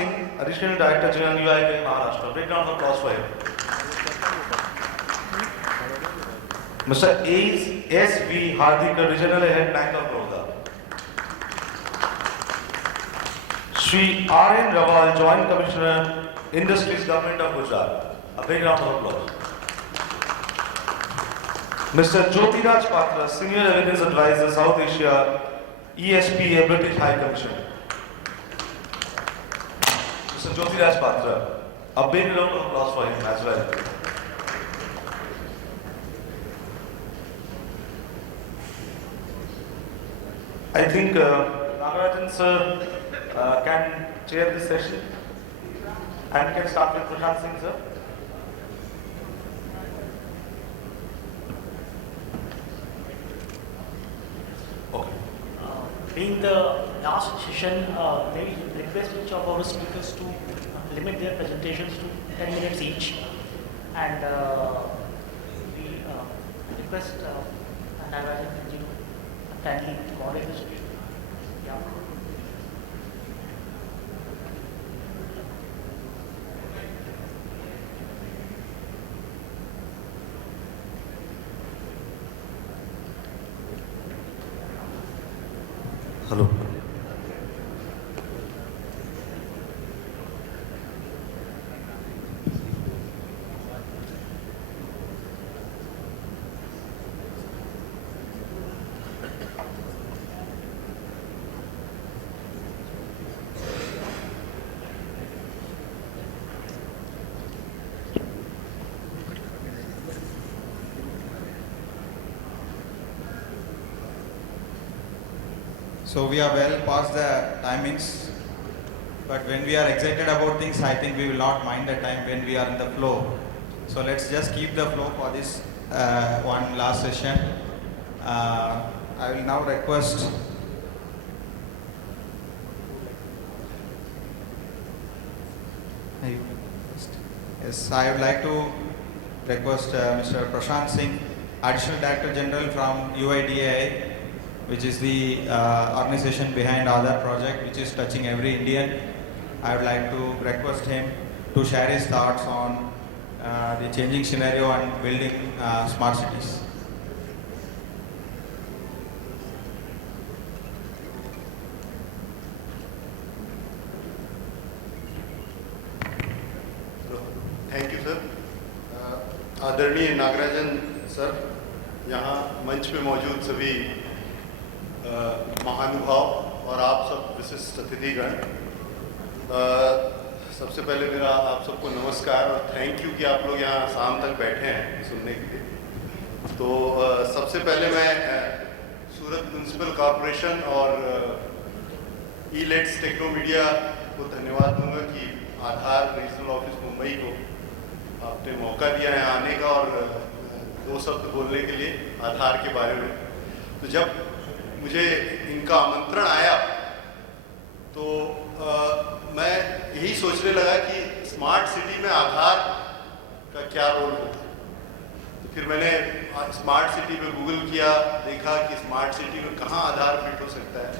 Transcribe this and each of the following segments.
Singh, Additional Director General UIB Maharashtra. Big round of applause for him. Mr. S.V. Hardikar, Regional Head, Bank of Baroda. Shri R.N. Rawal, Joint Commissioner, Industries, Government of Gujarat. A big round of applause. Mr. Jyotiraj Patra, Senior Evidence Advisor, South Asia, ESPA, British High Commission. Mr. Jyotiraj Patra, a big round of applause for him as well. I think Nagarajan sir can chair this session and can start with Prashant Singh sir. Okay. Being the last session, may we request each of our speakers to limit their presentations to 10 minutes each, and we request Nagarajan to kindly moderate the session. Yeah. Hello. So we are well past the timings, but when we are excited about things, I think we will not mind the time when we are in the flow. So let's just keep the flow for this one last session. I will now request Yes, I would like to request Mr. Prashant Singh, Additional Director General from UIDAI, which is the organization behind Aadhaar project, which is touching every Indian. I would like to request him to share his thoughts on the changing scenario and building smart cities. Thank you sir. आदरणीय Nagarajan sir, यहाँ मंच पे मौजूद सभी महानुभाव और आप सब विशिष्ट अतिथिगण, सबसे पहले मेरा आप सबको नमस्कार और थैंक यू कि आप लोग यहाँ शाम तक बैठे हैं सुनने के लिए। तो सबसे पहले मैं सूरत म्यूनिसिपल कॉरपोरेशन और इलेट्स टेक्नोमीडिया को धन्यवाद दूंगा कि आधार रीजनल ऑफिस मुंबई को आपने मौका दिया है आने का और दो शब्द बोलने के लिए आधार के बारे में। तो जब मुझे इनका आमंत्रण आया तो मैं यही सोचने लगा कि स्मार्ट सिटी में आधार का क्या रोल होता है। तो फिर मैंने स्मार्ट सिटी में गूगल किया, देखा कि स्मार्ट सिटी में कहाँ आधार फिट हो सकता है।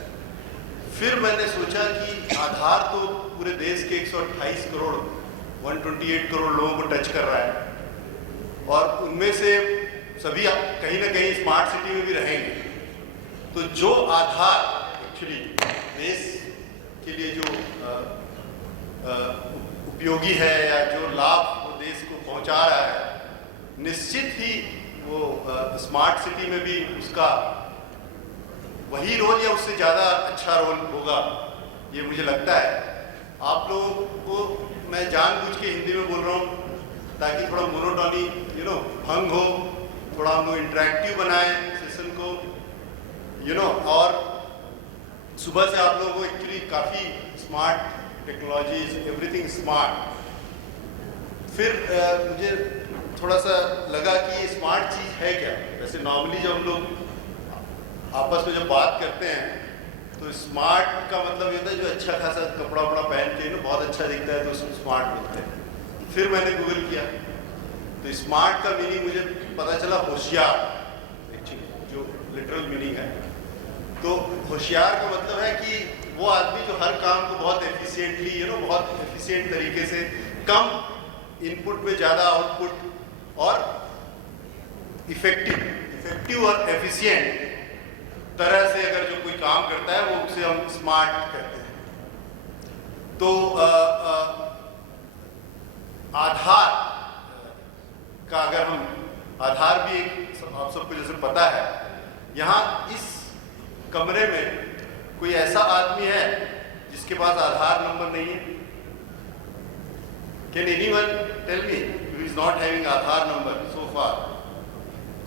फिर मैंने सोचा कि आधार तो पूरे देश के 128 करोड़ 128 करोड़ लोगों को टच कर रहा है और उनमें से सभी कहीं ना कहीं स्मार्ट सिटी में भी रहेंगे। तो जो आधार एक्चुअली देश के लिए जो उपयोगी है या जो लाभ वो देश को पहुंचा रहा है, निश्चित ही वो स्मार्ट सिटी में भी उसका वही रोल या उससे ज़्यादा अच्छा रोल होगा, ये मुझे लगता है। आप लोगों को मैं जानबूझ के हिंदी में बोल रहा हूँ ताकि थोड़ा मोनोटोनी भंग हो, थोड़ा हम लोग इंटरेक्टिव बनाएं सेशन को और सुबह से आप लोगों को एक्चुअली काफ़ी स्मार्ट टेक्नोलॉजीज एवरीथिंग स्मार्ट। फिर मुझे थोड़ा सा लगा कि ये स्मार्ट चीज़ है क्या। वैसे नॉर्मली जब हम लोग आपस में जब बात करते हैं तो स्मार्ट का मतलब ये होता है जो अच्छा खासा कपड़ा वपड़ा पहन के बहुत अच्छा दिखता है तो उसको स्मार्ट बोलते हैं। फिर मैंने गूगल किया तो स्मार्ट का मीनिंग मुझे पता चला होशियार, एक्चुअली जो लिटरल मीनिंग है। तो होशियार का मतलब है कि वो आदमी जो हर काम को बहुत एफिशिएंटली बहुत एफिशिएंट तरीके से कम इनपुट में ज़्यादा आउटपुट और इफेक्टिव और एफिशिएंट तरह से अगर जो कोई काम करता है वो उसे हम स्मार्ट कहते हैं। तो आधार का अगर हम आधार भी एक आप सबको जैसे पता है, यहाँ इस कमरे में कोई ऐसा आदमी है जिसके पास आधार नंबर नहीं है? Can anyone tell me who is not having Aadhaar number so far?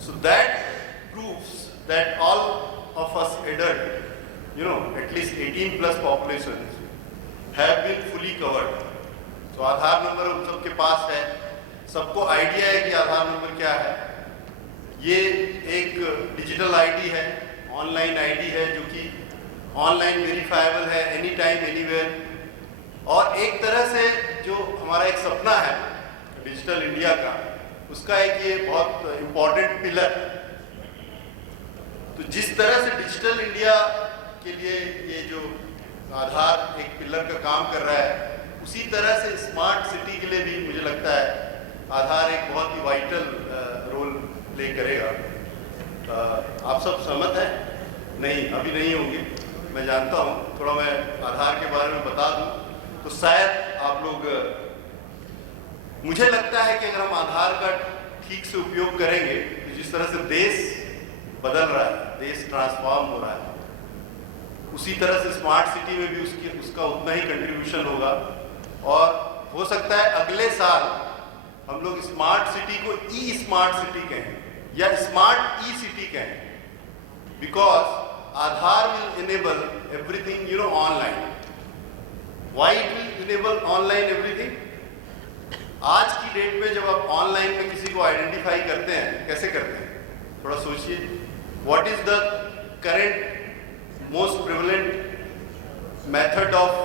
So that proves that all of us adult, at least 18 plus populations have been fully covered. So Aadhaar number हम सबके पास है, सबको idea है कि आधार number क्या है। ये एक डिजिटल आईडी है, ऑनलाइन आईडी है जो कि ऑनलाइन वेरीफाइबल है, एनी टाइम एनीवेयर। और एक तरह से जो हमारा एक सपना है डिजिटल इंडिया का, उसका एक ये बहुत इम्पोर्टेंट पिलर। तो जिस तरह से डिजिटल इंडिया के लिए ये जो आधार एक पिलर का काम कर रहा है, उसी तरह से स्मार्ट सिटी के लिए भी मुझे लगता है आधार एक बहुत ही वाइटल रोल प्ले करेगा। आप सब सहमत हैं? नहीं, अभी नहीं होंगे, मैं जानता हूँ। थोड़ा मैं आधार के बारे में बता दूँ तो शायद आप लोग, मुझे लगता है कि अगर हम आधार का ठीक से उपयोग करेंगे तो जिस तरह से देश बदल रहा है, देश ट्रांसफॉर्म हो रहा है, उसी तरह से स्मार्ट सिटी में भी उसका उतना ही कंट्रीब्यूशन होगा। और हो सकता है अगले साल हम लोग स्मार्ट सिटी को ई स्मार्ट सिटी कहें या स्मार्ट ई सिटी कहें, because Aadhaar will enable everything online. Why it will enable online everything? आज की डेट में जब आप ऑनलाइन में किसी को आइडेंटिफाई करते हैं, कैसे करते हैं? थोड़ा सोचिए, what is the current most prevalent method of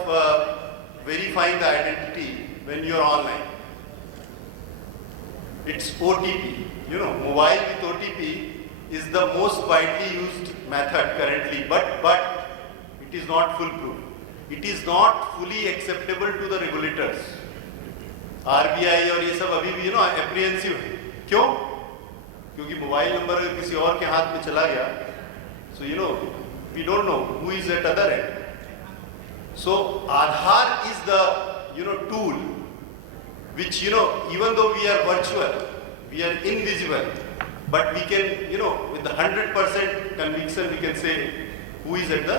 verifying the identity when you are online? It's OTP. Mobile with OTP is the most widely used method currently, but it is not foolproof. It is not fully acceptable to the regulators. RBI और ये सब अभी भी apprehensive है। क्यों? क्योंकि mobile number अगर किसी और के हाथ में चला गया, so we don't know who is at other end. So Aadhaar is the tool which even though we are virtual, we are invisible, but we can with the 100% conviction we can say who is at the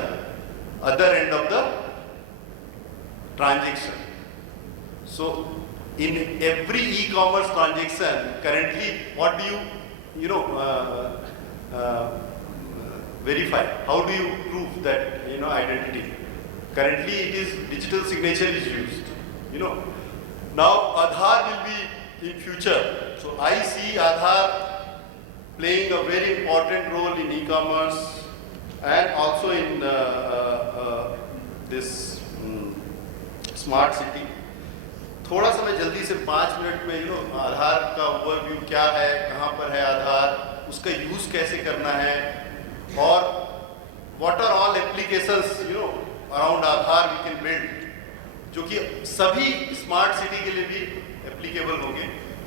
other end of the transaction. So in every e-commerce transaction currently, what do you verify? How do you prove that identity? Currently it is digital signature is used. Now Aadhaar will be in future. So I see Aadhaar playing a very important role in e-commerce and also in this smart city. थोड़ा सा मैं जल्दी से 5 minute में आधार का overview क्या है, कहाँ पर है आधार, उसका यूज कैसे करना है, और what are all applications around Aadhaar we can build, जो कि सभी स्मार्ट सिटी के लिए भी एप्लीकेबल होंगे।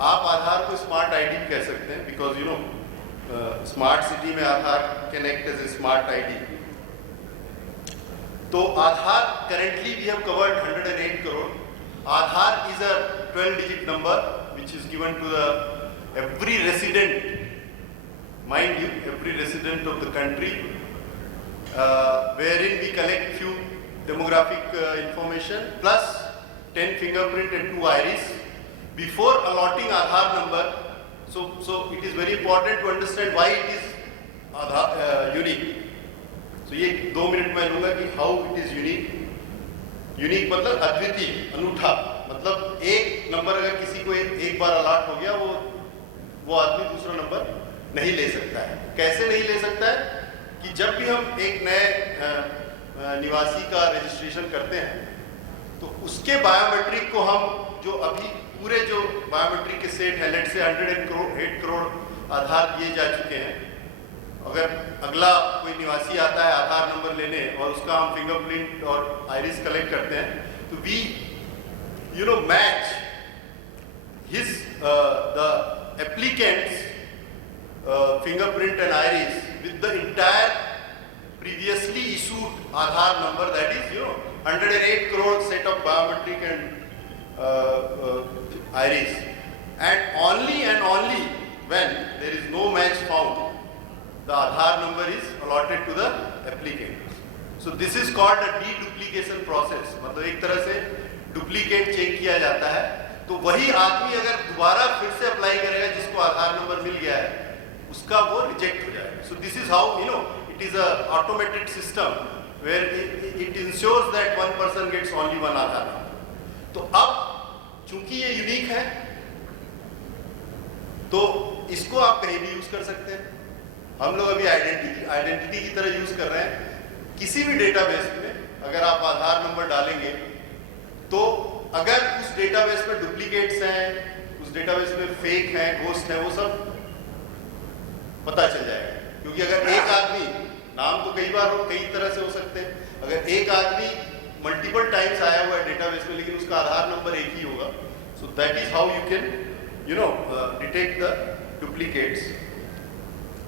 आप आधार को स्मार्ट आईडी भी कह सकते हैं, बिकॉज स्मार्ट सिटी में Aadhaar connect as a smart ID. तो Aadhaar currently we have covered 108 crore. Aadhaar is a 12-digit number which is given to the every resident, mind you, every resident of the country, wherein we collect few demographic information plus 10 fingerprint and 2 iris before allotting Aadhaar number. So it is very important to understand why it is Aadhaar unique. So ये 2 minute में लूँगा कि how it is unique. Unique मतलब अद्वितीय, अनूठा, मतलब एक number अगर किसी को एक बार अलॉट हो गया, वो आदमी दूसरा नंबर नहीं ले सकता है। कैसे नहीं ले सकता है? कि जब भी हम एक नए निवासी का रजिस्ट्रेशन करते हैं तो उसके बायोमेट्रिक को हम जो अभी पूरे जो बायोमेट्रिक के सेट है, लेट से 108 करोड़ आधार दिए जा चुके हैं, अगर अगला कोई निवासी आता है आधार नंबर लेने और उसका हम फिंगरप्रिंट और आइरिस कलेक्ट करते हैं, तो we match his the applicants fingerprint and iris with the entire previously issued Aadhaar number, that is 108 crore set of biometric and iris, and only when there is no match found, the Aadhaar number is allotted to the applicant. So this is called a deduplication process, मतलब एक तरह से duplicate check किया जाता है। तो वही आदमी अगर दोबारा फिर से अप्लाई करेगा जिसको आधार नंबर मिल गया है, उसका वो रिजेक्ट हो जाएगा। So this is how it is a automated system where it ensures that one person gets only one Aadhaar number. तो अब चूंकि ये यूनिक है तो इसको आप कहीं भी यूज कर सकते हैं। हम लोग अभी आइडेंटिटी की तरह यूज कर रहे हैं। किसी भी डेटाबेस में अगर आप आधार नंबर डालेंगे तो अगर उस डेटाबेस में डुप्लीकेट्स हैं, उस डेटाबेस में फेक हैं, घोस्ट हैं, वो सब पता चल जाएगा। क्योंकि अगर एक आदमी, नाम तो कई बार कई तरह से हो सकते हैं, अगर एक आदमी मल्टीपल टाइम्स आया हुआ है डेटाबेस में लेकिन उसका आधार नंबर एक ही होगा, so that is how you can detect the duplicates.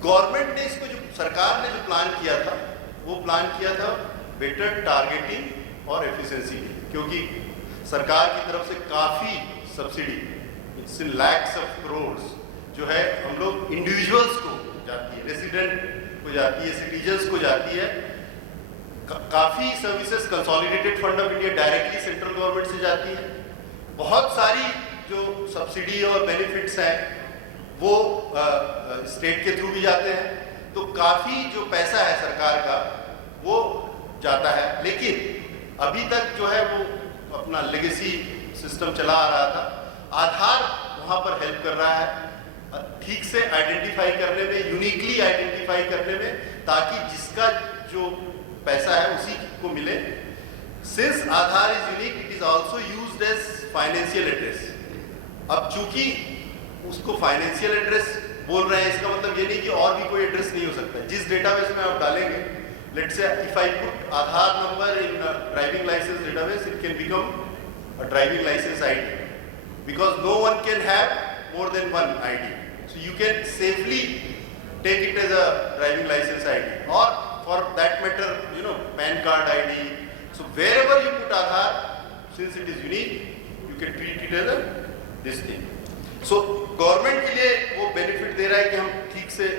Government ने इसको, जो सरकार ने जो प्लान किया था, वो प्लान किया था बेटर टारगेटिंग और एफिशिएंसी, क्योंकि सरकार की तरफ से काफ़ी subsidy, it's in lakhs of crores जो है हम लोग इंडिविजुअल्स को जाती है, रेसिडेंट को जाती है, सिटीजन्स को जाती है। काफ़ी services consolidated fund of India directly central government से जाती है। बहुत सारी जो सब्सिडी और बेनिफिट्स हैं वो स्टेट के थ्रू भी जाते हैं। तो काफ़ी जो पैसा है सरकार का वो जाता है, लेकिन अभी तक जो है वो अपना लेगेसी सिस्टम चला आ रहा था। आधार वहाँ पर हेल्प कर रहा है ठीक से आइडेंटिफाई करने में, यूनिकली आइडेंटिफाई करने में, ताकि जिसका जो पैसा है उसी को मिले। Since Aadhaar is unique, it is also used as financial address. अब चूंकि उसको फाइनेंशियल एड्रेस बोल रहे हैं, इसका मतलब ये नहीं कि और भी कोई एड्रेस नहीं हो सकता। जिस डेटाबेस में आप डालेंगे, let's say if I put Aadhaar number in a driving license database, it can become a driving license ID, because no one can have more than one ID. So you can safely take it as a driving license ID, or for that matter, PAN card ID. So wherever you put Aadhaar, since it is unique, you can treat it as this thing. So government के लिए वो benefit दे रहा है कि हम ठीक से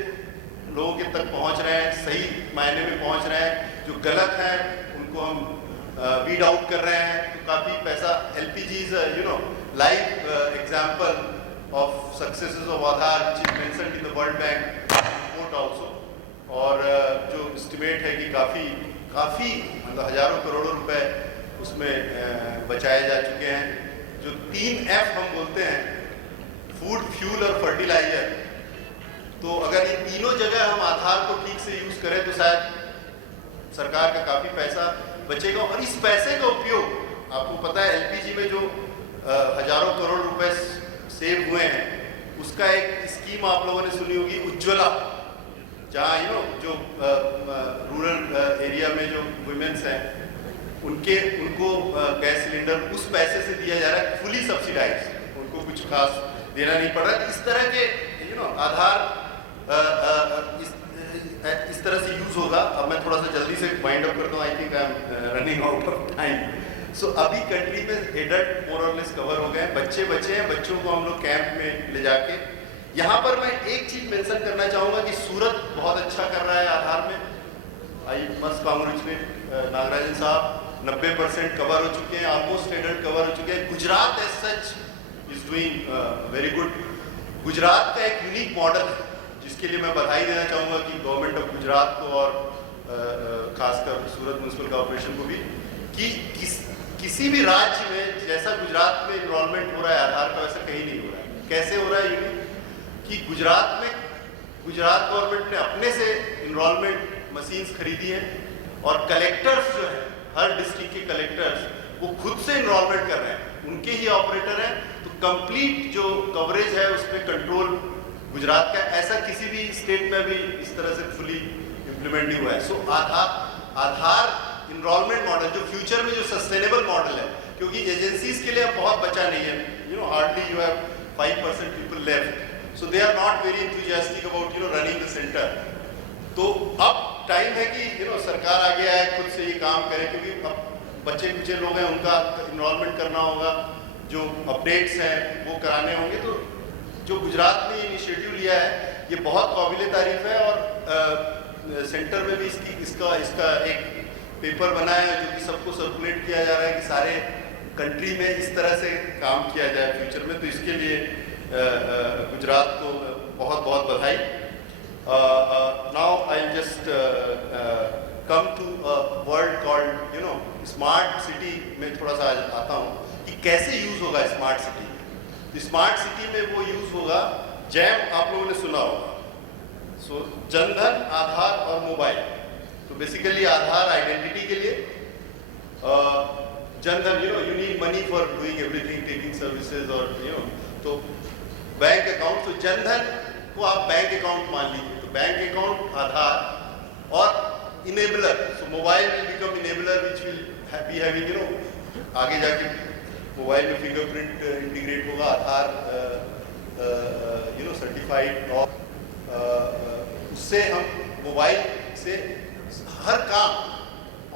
लोगों के तक पहुंच रहे हैं, सही मायने में पहुंच रहे हैं। जो गलत हैं उनको हम वीड आउट कर रहे हैं। तो काफ़ी पैसा, LPG is live example of successes of Aadhaar which is mentioned in the world bank report also. और जो एस्टिमेट है कि काफ़ी मतलब हजारों करोड़ों रुपए उसमें बचाए जा चुके हैं। जो 3F हम बोलते हैं, फूड, फ्यूल और फर्टिलाइजर, तो अगर ये तीनों जगह हम आधार को ठीक से यूज करें तो शायद सरकार का काफ़ी पैसा बचेगा। और इस पैसे का उपयोग, आपको पता है LPG में जो हजारों करोड़ रुपए सेव हुए हैं, उसका एक स्कीम आप लोगों ने सुनी होगी, उज्ज्वला, जहाँ जो रूरल एरिया में जो वुमेन्स हैं उनको गैस सिलेंडर उस पैसे से दिया जा रहा है, फुली सब्सिडाइज, उनको कुछ खास देना नहीं पड़ रहा। इस तरह के आधार इस तरह से यूज होगा। अब मैं थोड़ा सा जल्दी से वाइंड अप करता हूँ, I think I am running out of time. So अभी कंट्री में एडल्ट मोर और लेस कवर हो गए हैं, बच्चे हैं, बच्चों को हम लोग कैंप में ले जाके। यहाँ पर मैं एक चीज मेंशन करना चाहूँगा कि सूरत बहुत अच्छा कर रहा है आधार में। आई मस्ट कांग्रेचुलेट नागराजन साहब, 90% कवर हो चुके हैं, ऑलमोस्ट एडल्ट कवर हो चुके हैं। Gujarat as such is doing very good. Gujarat का एक यूनिक मॉडल है जिसके लिए मैं बधाई देना चाहूँगा कि गवर्नमेंट ऑफ गुजरात को और खासकर सूरत म्यूनिसिपल कॉर्पोरेशन को भी, कि किसी भी राज्य में जैसा गुजरात में इनरोलमेंट हो रहा है आधार का, वैसा कहीं नहीं हो रहा है। कैसे हो रहा है यूनिक, कि गुजरात गवर्नमेंट ने अपने से इनरोलमेंट मशीन्स खरीदी हैं और कलेक्टर्स जो है, हर डिस्ट्रिक्ट के कलेक्टर्स वो खुद से इनरोलमेंट कर रहे हैं, उनके ही ऑपरेटर हैं। तो कंप्लीट जो कवरेज है उस पर कंट्रोल गुजरात का ऐसा किसी भी स्टेट में भी इस तरह से फुली इम्प्लीमेंट नहीं हुआ है। सो आधार इनरोलमेंट मॉडल जो फ्यूचर में जो सस्टेनेबल मॉडल है, क्योंकि एजेंसीज के लिए अब बहुत बचा नहीं है, hardly you have 5% people left, so they are not very enthusiastic about running the centre. तो अब टाइम है कि सरकार आगे आए, खुद से ये काम करे, क्योंकि अब बच्चे कुछ लोग हैं, उनका इनरोलमेंट करना होगा, जो अपडेट्स हैं वो कराने होंगे। तो जो गुजरात ने इनिशिएटिव लिया है ये बहुत काबिल तारीफ है, और सेंटर में भी इसका एक पेपर बना है जो कि सबको सर्कुलेट किया जा रहा है कि सारे कंट्री में इस तरह से काम किया जाए फ्यूचर में। तो इसके लिए गुजरात को बहुत बहुत बधाई। Now I just come to a word called smart city में थोड़ा सा आता हूँ कि कैसे यूज होगा स्मार्ट सिटी। तो स्मार्ट सिटी में वो यूज होगा, जैम आप लोगों ने सुना होगा। सो जनधन, आधार और मोबाइल। तो बेसिकली आधार आइडेंटिटी के लिए, Jan Dhan you need money for doing everything, taking services, और तो बैंक अकाउंट। तो जनधन को आप बैंक अकाउंट मान लीजिए, तो बैंक अकाउंट, आधार और enabler. So mobile will become enabler which will be having आगे जाके मोबाइल में फिंगरप्रिंट इंटीग्रेट होगा, आधार सर्टिफाइड, और उससे हम मोबाइल से हर काम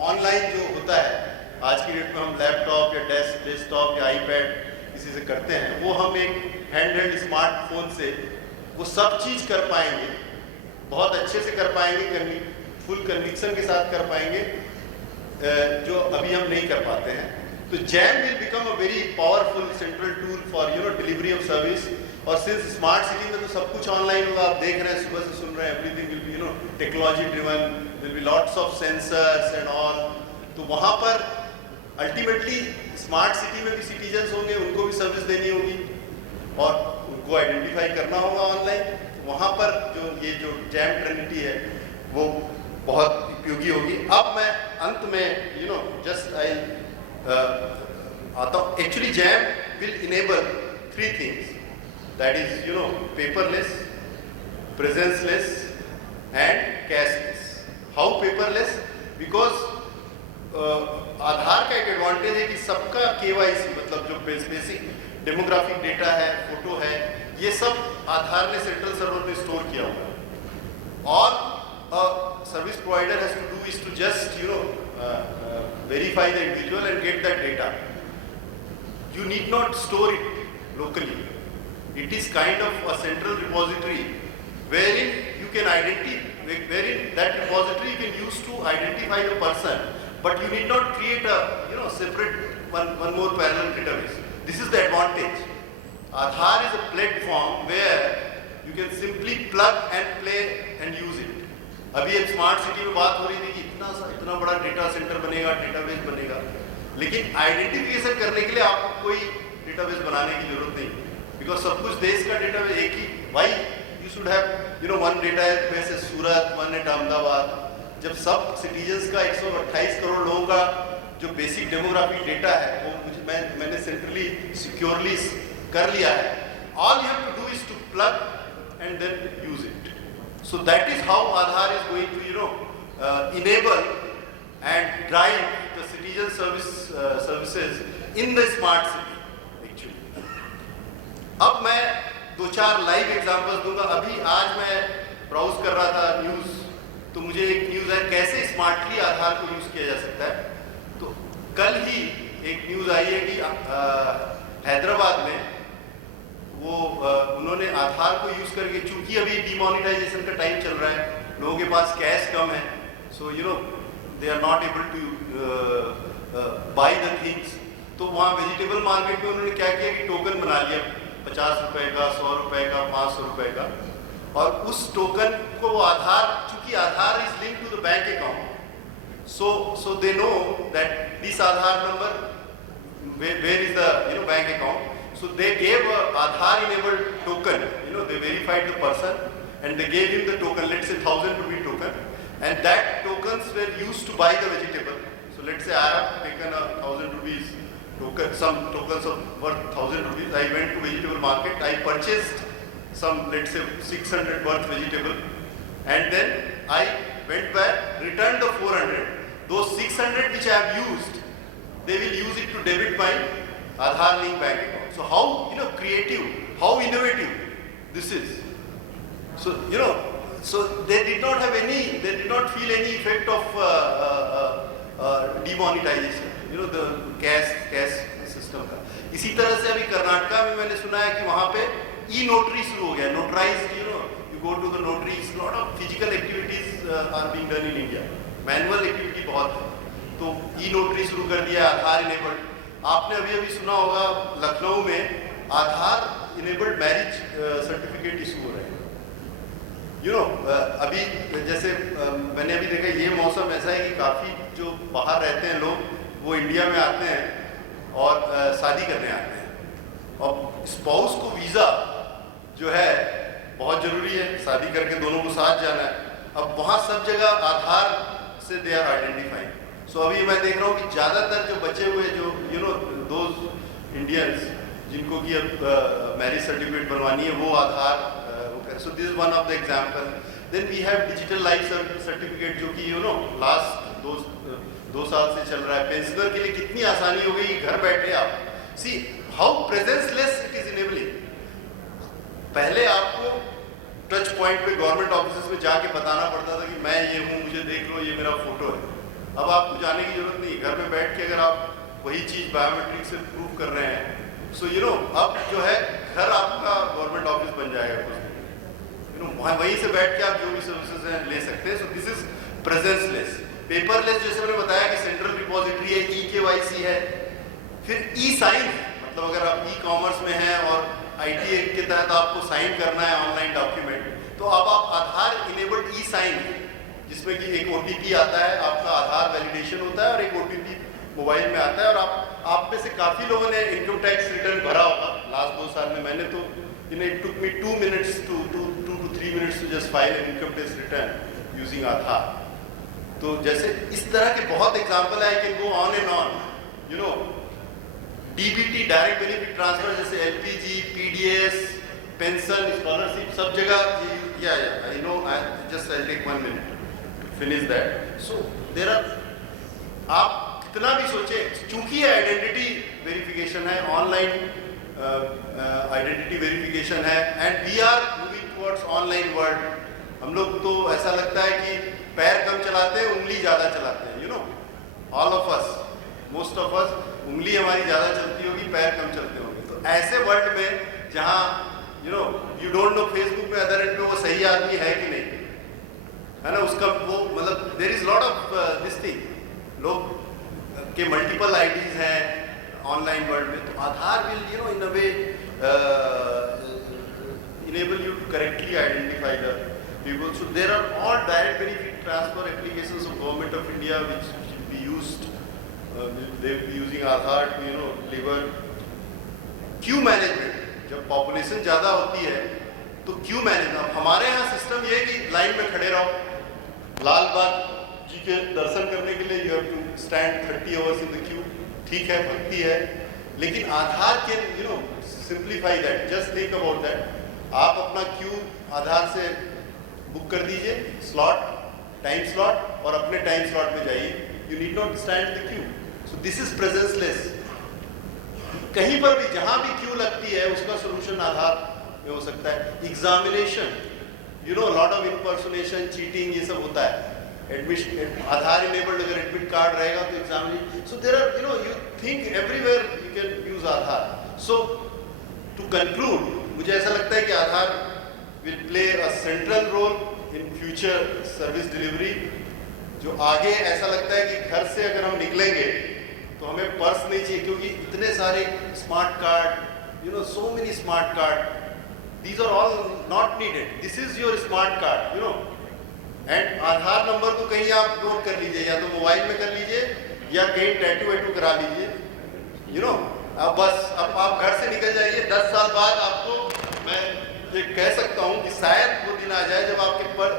ऑनलाइन जो होता है आज की डेट में, हम लैपटॉप या डेस्कटॉप या आईपैड किसी से करते हैं, वो हम एक हैंडहेल्ड स्मार्टफोन से वो सब चीज़ कर पाएंगे, बहुत अच्छे से कर पाएंगे, फुल कन्विक्शन के साथ कर पाएंगे, जो अभी हम नहीं कर पाते हैं। तो jam will become a very powerful central tool for delivery of service. और सिंस स्मार्ट सिटी में तो सब कुछ ऑनलाइन होगा, आप देख रहे हैं, सुबह से सुन रहे हैं, everything will be technology driven, will be lots of sensors and all. तो वहाँ पर अल्टीमेटली स्मार्ट सिटी में भी सिटीजन्स होंगे, उनको भी सर्विस देनी होगी और उनको आइडेंटिफाई करना होगा ऑनलाइन। वहाँ पर ये जो जैम ट्रिनिटी है वो बहुत उपयोगी होगी। अब मैं अंत में जस्ट आई आता हूँ। Actually jam will enable 3 things, that is paperless, presenceless and cashless. How paperless? Because आधार का एक एडवांटेज है कि सबका KYC, मतलब जो बेसिक डेमोग्राफिक डेटा है, फोटो है, ये सब आधार ने सेंट्रल सर्वर में स्टोर किया हुआ है। और service provider has to do is to just verify the individual and get that data. You need not store it locally. It is kind of a central repository wherein you can wherein that repository you can use to identify the person, but you need not create a separate one more parallel database. This is the advantage. Aadhaar is a platform where you can simply plug and play and use it. अभी एक smart city में बात हो रही थी कि इतना बड़ा डेटा सेंटर बनेगा, डेटाबेस बनेगा, लेकिन आइडेंटिफिकेशन करने के लिए आपको कोई डेटाबेस बनाने की जरूरत नहीं, बिकॉज सब कुछ देश का डेटाबेस एक ही। Why you should have one database at Surat, one at Ahmedabad. जब सब सिटीजन्स का 128 करोड़ लोगों का जो बेसिक डेमोग्राफिक डेटा है वो मैंने सेंट्रली सिक्योरली कर लिया है, all you have to do is to plug and then use it. So that is how Aadhaar is going to enable and drive the citizen services in the smart city actually. अब मैं 2-4 live examples दूंगा. अभी आज मैं browse कर रहा था news, तो मुझे एक न्यूज़ है कैसे स्मार्टली आधार को यूज़ किया जा सकता है. तो कल ही एक न्यूज़ आई है कि हैदराबाद में वो उन्होंने आधार को यूज़ करके, चूंकि अभी डिमोनेटाइजेशन का टाइम चल रहा है, लोगों के पास कैश कम है, so they are not able to buy the things. तो वहाँ वेजिटेबल मार्केट में उन्होंने क्या किया कि टोकन बना लिया 50 रुपए का, 100 रुपए का, 500 रुपए का, और उस टोकन को वो आधार, चूंकि Aadhaar is link to the bank account, so they know that this Aadhaar number where is the bank account. So they gave a Aadhaar enabled token. They verified the person and they gave him the token. Let's say 1,000 rupee token, and that tokens were used to buy the vegetable. So let's say I have taken a 1,000 rupees token, some tokens of worth 1,000 rupees. I went to vegetable market. I purchased some, let's say 600 worth vegetable, and then I went back, returned the 400. Those 600 which I have used, they will use it to debit my Aadhaar link bank account. So how creative, how innovative this is. So so they did not feel any effect of demonetization. The cash system का. इसी तरह से अभी कर्नाटका में मैंने सुना है कि वहाँ पे e-notary शुरू हो गया. Notarized, you go to the notaries. Lot of physical activities are being done in India. Manual activity बहुत है. तो e-notary शुरू कर दिया, आधार इनेबल्ड. आपने अभी सुना होगा लखनऊ में आधार इनेबल्ड मैरिज सर्टिफिकेट इशू हो रहे हैं. अभी जैसे मैंने अभी देखा, ये मौसम ऐसा है कि काफ़ी जो बाहर रहते हैं लोग वो इंडिया में आते हैं और शादी करने आते हैं. और स्पाउस को वीज़ा जो है बहुत ज़रूरी है, शादी करके दोनों को साथ जाना है. अब वहाँ सब जगह आधार से दे आर आइडेंटिफाइंग. सो अभी मैं देख रहा हूँ कि ज़्यादातर जो बचे हुए जो दोज इंडियंस जिनको कि अब मैरिज सर्टिफिकेट बनवानी है वो आधार. So this is one of the example. Then we have digital life certificate जो कि लास्ट दो साल से चल रहा है. पेंशनर के लिए कितनी आसानी हो गई, घर बैठे आप. See how presence-less it is enabling. पहले आपको टच पॉइंट पे गवर्नमेंट ऑफिस में जाके बताना पड़ता था कि मैं ये हूँ, मुझे देख लो, ये मेरा फोटो है. अब आपको जाने की जरूरत नहीं, घर में बैठ के अगर आप वही चीज़ बायोमेट्रिक से प्रूव कर रहे हैं. सो अब जो है घर आपका गवर्नमेंट ऑफिस बन जाएगा कुछ. वहीं से बैठ के आप जो भी सर्विसेज हैं ले सकते हैं. So this is presenceless. Paperless जैसे मैंने बताया कि सेंट्रल रिपोजिटरी है, e-KYC है, फिर e-साइन, मतलब अगर आप ई-कॉमर्स में हैं और IT एक्ट के तहत आपको साइन करना है ऑनलाइन डॉक्यूमेंट, तो अब आप आधार इनेबल्ड e-साइन, जिसमें कि एक OTP आता है, आपका आधार वैलिडेशन होता है और एक OTP मोबाइल में आता है. और आप में से काफ़ी लोगों ने इनकम टैक्स रिटर्न भरा होगा लास्ट 2 साल में. मैंने तो it took me 2 minutes to 2 to 3 minutes to just file an income tax return using Aadhaar. तो जैसे इस तरह के बहुत एग्जाम्पल है. I can go on and on. DBT direct benefit transfer, जैसे LPG, PDS, पेंशन, स्कॉलरशिप, सब जगह I know. I'll take 1 minute to finish that. So there are, आप कितना भी सोचे, चूंकि आइडेंटिटी वेरिफिकेशन है, ऑनलाइन आइडेंटिटी वेरिफिकेशन है, and we are moving towards online world. हम लोग तो ऐसा लगता है कि पैर कम चलाते हैं, उंगली ज़्यादा चलाते हैं. All of us, most of us, उंगली हमारी ज़्यादा चलती होगी, पैर कम चलते होंगे. तो ऐसे वर्ल्ड में जहाँ यू डोंट नो फेसबुक में अदर एंड पे वो सही आदमी है कि नहीं, है ना, उसका वो मतलब there is lot of this thing. लोग के मल्टीपल आईडीज हैं ऑनलाइन वर्ल्ड में. तो Aadhaar will in a way enable you to correctly identify the people. So there are all direct benefit transfer applications of Government of India which will be used. They will be using Aadhaar to deliver queue management. जब population ज़्यादा होती है तो queue management. हमारे यहाँ system ये है कि लाइन में खड़े रहो. लाल बाग जी के दर्शन करने के लिए you have to stand 30 hours in the queue. ठीक है, भक्ति है, लेकिन आधार can simplify that. Just think about that. आप अपना क्यू आधार से बुक कर दीजिए, स्लॉट, टाइम स्लॉट, और अपने टाइम स्लॉट में जाइए. You need not stand the queue. So this is presenceless. कहीं पर भी जहां भी क्यू लगती है उसका सोल्यूशन आधार में हो सकता है. Examination, lot of impersonation, cheating, ये सब होता है. एडमिशन, आधार इनेबल्ड अगर एडमिट कार्ड रहेगा तो examination. So there are you think everywhere you can use Aadhaar. So to conclude, मुझे ऐसा लगता है कि Aadhaar will play a central role in future service delivery. जो आगे ऐसा लगता है कि घर से अगर हम निकलेंगे तो हमें पर्स नहीं चाहिए, क्योंकि इतने सारे smart card, so many smart card, these are all not needed. This is your smart card, and Aadhaar number को कहीं आप नोट कर लीजिए, या तो मोबाइल में कर लीजिए या कहीं टैटू वैटू करा लीजिए. अब बस अब आप घर से निकल जाइए. 10 साल बाद आपको मैं ये कह सकता हूँ कि शायद वो दिन आ जाए जब आपके पर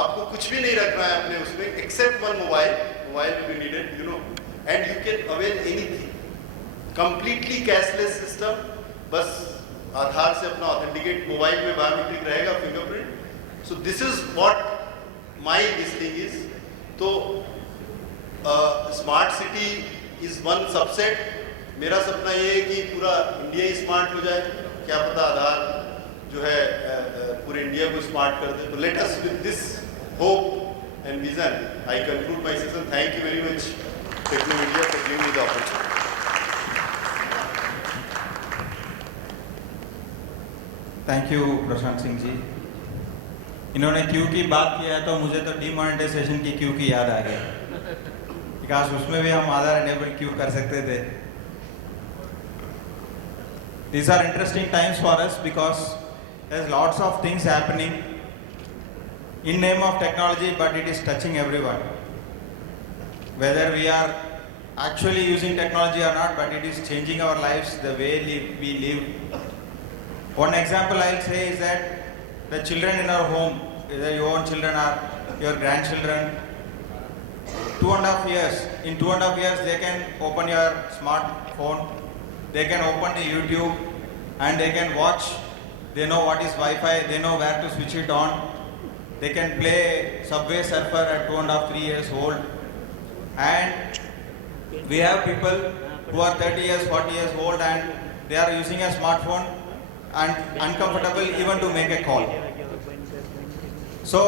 आपको कुछ भी नहीं रखना है अपने उसमें except one mobile will be needed, and you can avail anything. Completely cashless system. बस आधार से अपना ऑथेंटिकेट मोबाइल में बायोमेट्रिक रहेगा, fingerprint. So this is what my this thing is. तो smart city is one subset. मेरा सपना ये है कि पूरा इंडिया ही स्मार्ट हो जाए. क्या पता आधार जो है पूरे इंडिया को स्मार्ट कर दे. तो let us with this hope and vision I conclude my session. Thank you very much Technomedia for giving me the opportunity. Thank you Prashant Singh ji. इन्होंने क्यू की बात किया है तो मुझे तो डिमोनेटाइजेशन की क्यू की याद आ गई, बिकॉज उसमें भी हम आधार एनेबल क्यू कर सकते थे. These are interesting times for us because there's lots of things happening in name of technology, but it is touching everyone. Whether we are actually using technology or not, but it is changing our lives, the way we live. One example I'll say is that the children in our home, whether your own children or your grandchildren, 2.5 years, in 2.5 years they can open your smartphone, they can open the YouTube and they can watch. They know what is Wi-Fi, they know where to switch it on. They can play Subway Surfer at 2.5, 3 years old. And we have people who are 30 years, 40 years old and they are using a smartphone and uncomfortable even to make a call. So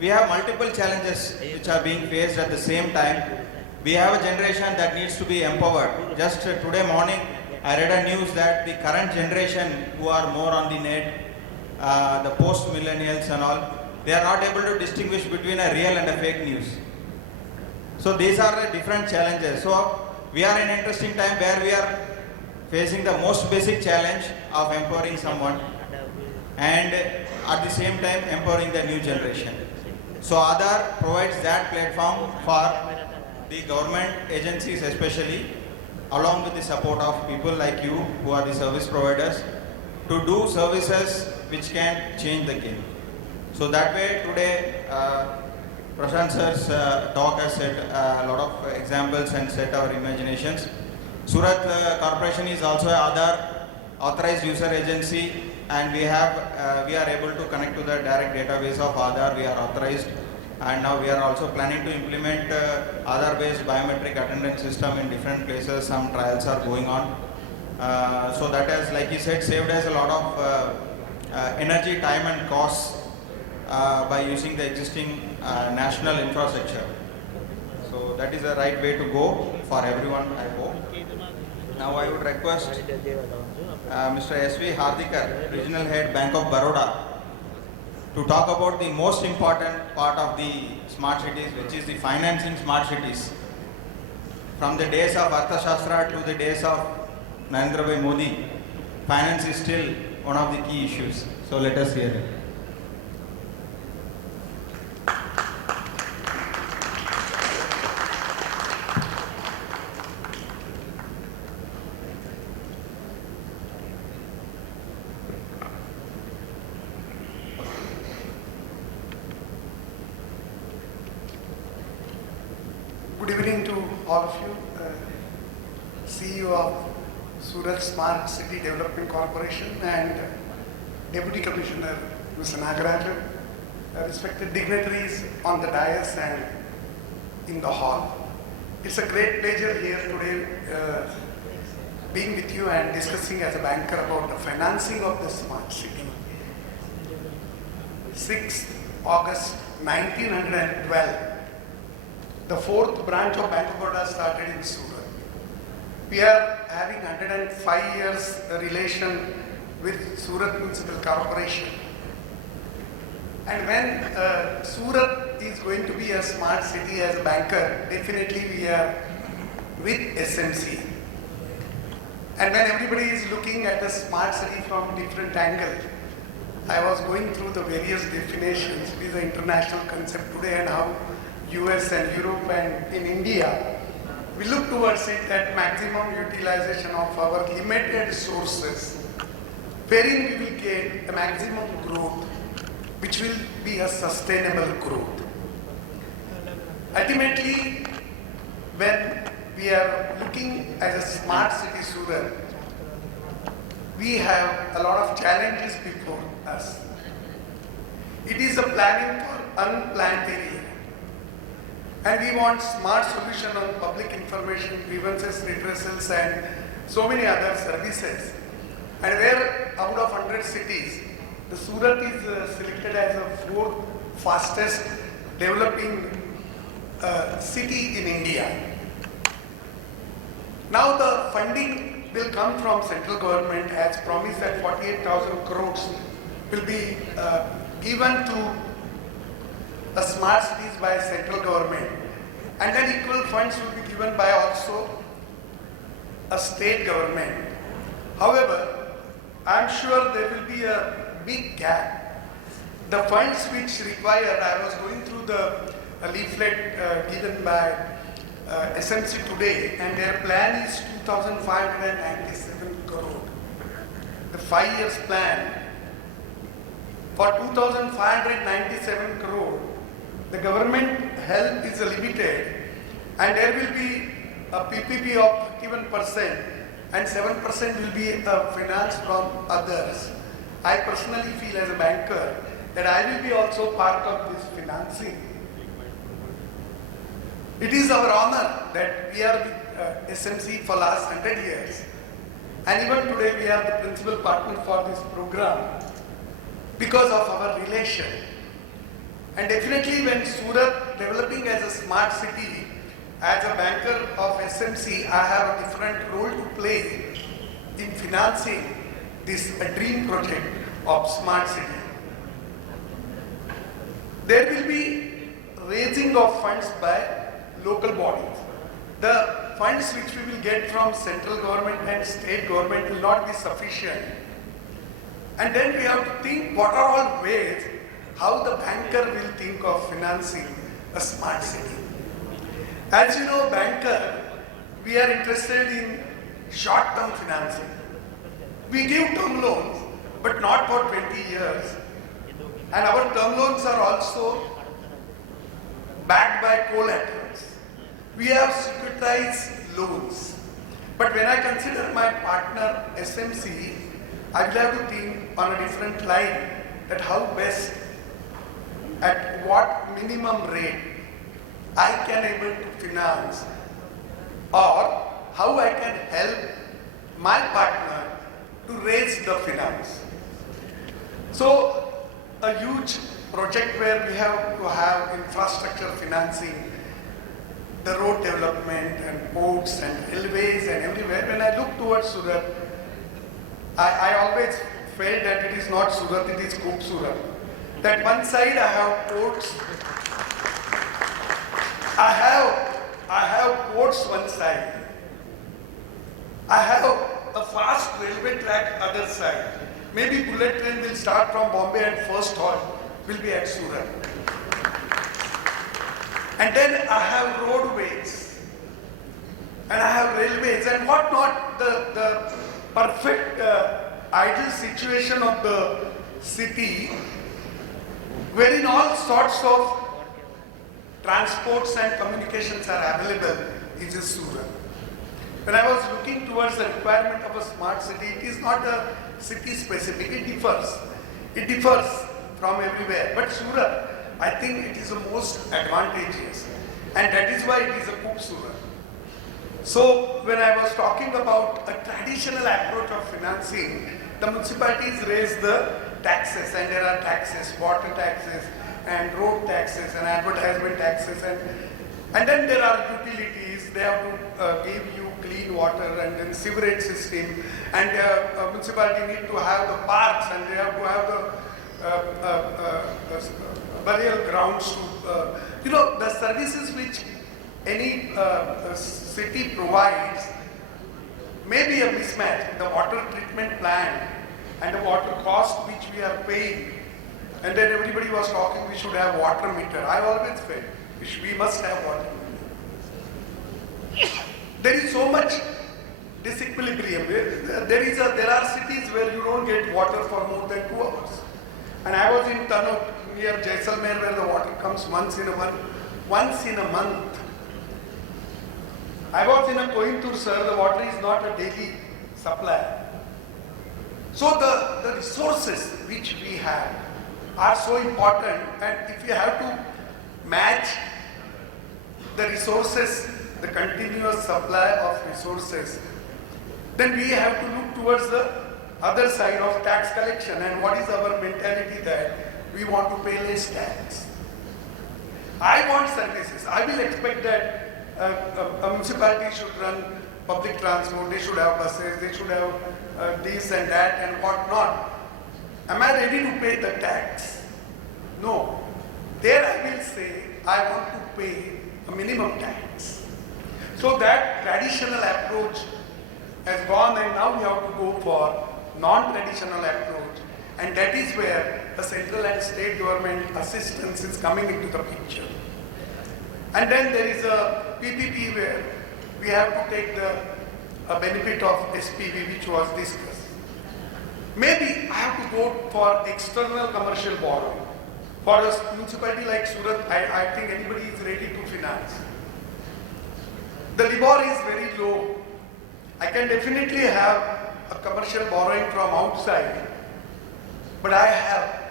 we have multiple challenges which are being faced at the same time. We have a generation that needs to be empowered. Just today morning I read a news that the current generation who are more on the net, the post-millennials and all, they are not able to distinguish between a real and a fake news. So these are the different challenges. So we are in an interesting time where we are facing the most basic challenge of empowering someone and at the same time empowering the new generation. So Aadhaar provides that platform for the government agencies especially, along with the support of people like you who are the service providers, to do services which can change the game. So that way today Prashant sir's talk has set a lot of examples and set our imaginations. Surat Corporation is also an Aadhaar authorized user agency, and we are able to connect to the direct database of Aadhaar. We are authorized, and now we are also planning to implement Aadhaar based biometric attendance system in different places. Some trials are going on. So that has, like he said, saved us a lot of energy, time and costs by using the existing national infrastructure. So that is the right way to go for everyone, I hope. Now I would request Mr. S.V. Hardikar, Regional Head, Bank of Baroda, to talk about the most important part of the smart cities, which is the financing smart cities. From the days of Arthashastra to the days of Narendra Bhai Modi, finance is still one of the key issues. So let us hear it. Good evening to all of you. CEO of Surat Smart City Development Corporation and Deputy Commissioner Mr. Nagarajan, respected dignitaries on the dais and in the hall. It's a great pleasure here today being with you and discussing as a banker about the financing of the smart city. 6th August 1912. The 4th branch of Bank of Baroda started in Surat. We are having 105 years relation with Surat Municipal Corporation. And when Surat is going to be a smart city as a banker, definitely we are with SMC. And when everybody is looking at the smart city from different angle, I was going through the various definitions. It is an international concept today, and how US and Europe and in India, we look towards it that maximum utilization of our limited resources, wherein we will get a maximum growth, which will be a sustainable growth. Ultimately, when we are looking at a smart city Surat, we have a lot of challenges before us. It is a planning for unplanned area. And we want smart solution on public information, grievances, redressals, and so many other services. And where out of 100 cities, the Surat is selected as the 4th fastest developing city in India. Now the funding will come from central government as promised that 48,000 crores will be given to a smart cities by central government, and then equal funds will be given by also a state government. However, I am sure there will be a big gap. The funds which required, I was going through the leaflet given by SMC today, and their plan is 2,597 crore. The 5 years plan for 2,597 crore. The government help is limited, and there will be a PPP of 31% and 7% will be finance from others. I personally feel as a banker that I will be also part of this financing. It is our honor that we are with SMC for last 100 years, and even today we are the principal partner for this program because of our relation. And definitely when Surat developing as a smart city, as a banker of SMC, I have a different role to play in financing this dream project of smart city. There will be raising of funds by local bodies. The funds which we will get from central government and state government will not be sufficient. And then we have to think what are all ways how the banker will think of financing a smart city. As you know, banker, we are interested in short-term financing. We give term loans, but not for 20 years. And our term loans are also backed by collaterals. We have securitized loans. But when I consider my partner SMC, I will have to think on a different line that how best, at what minimum rate I can able to finance, or how I can help my partner to raise the finance. So a huge project where we have to have infrastructure financing, the road development and ports and railways and everywhere. When I look towards Surat, I always felt that it is not Surat, it is Surat. That one side I have ports, I have ports one side, I have a fast railway track other side. Maybe bullet train will start from Bombay and first halt will be at Surat. And then I have roadways and I have railways and whatnot, the perfect ideal situation of the city wherein all sorts of transports and communications are available is in Surat. When I was looking towards the requirement of a smart city, it is not a city specific, it differs. It differs from everywhere. But Surat, I think it is the most advantageous. And that is why it is a Surat. So when I was talking about a traditional approach of financing, the municipalities raise the taxes, and there are taxes, water taxes and road taxes and advertisement taxes, and then there are utilities. They have to give you clean water and then sewerage system, and municipality need to have the parks, and they have to have the burial grounds to, the services which any city provides may be a mismatch. The water treatment plant and the water cost which we are paying, and then everybody was talking we should have water meter. I always felt we must have water meter. There is so much disequilibrium. There are cities where you don't get water for more than 2 hours. And I was in Tanok near Jaisalmer where the water comes once in a month. I was in a Coimbatore, sir, the water is not a daily supply. So the resources which we have are so important, and if you have to match the resources, the continuous supply of resources, then we have to look towards the other side of tax collection. And what is our mentality that we want to pay less tax? I want services. I will expect that a municipality should run public transport, they should have buses, they should have this and that and what not. Am I ready to pay the tax? No. There I will say I want to pay a minimum tax. So that traditional approach has gone, and now we have to go for non-traditional approach, and that is where the central and state government assistance is coming into the picture. And then there is a PPP where we have to take the benefit of SPV which was discussed. Maybe I have to go for external commercial borrowing. For a municipality like Surat, I think anybody is ready to finance. The LIBOR is very low. I can definitely have a commercial borrowing from outside, but I have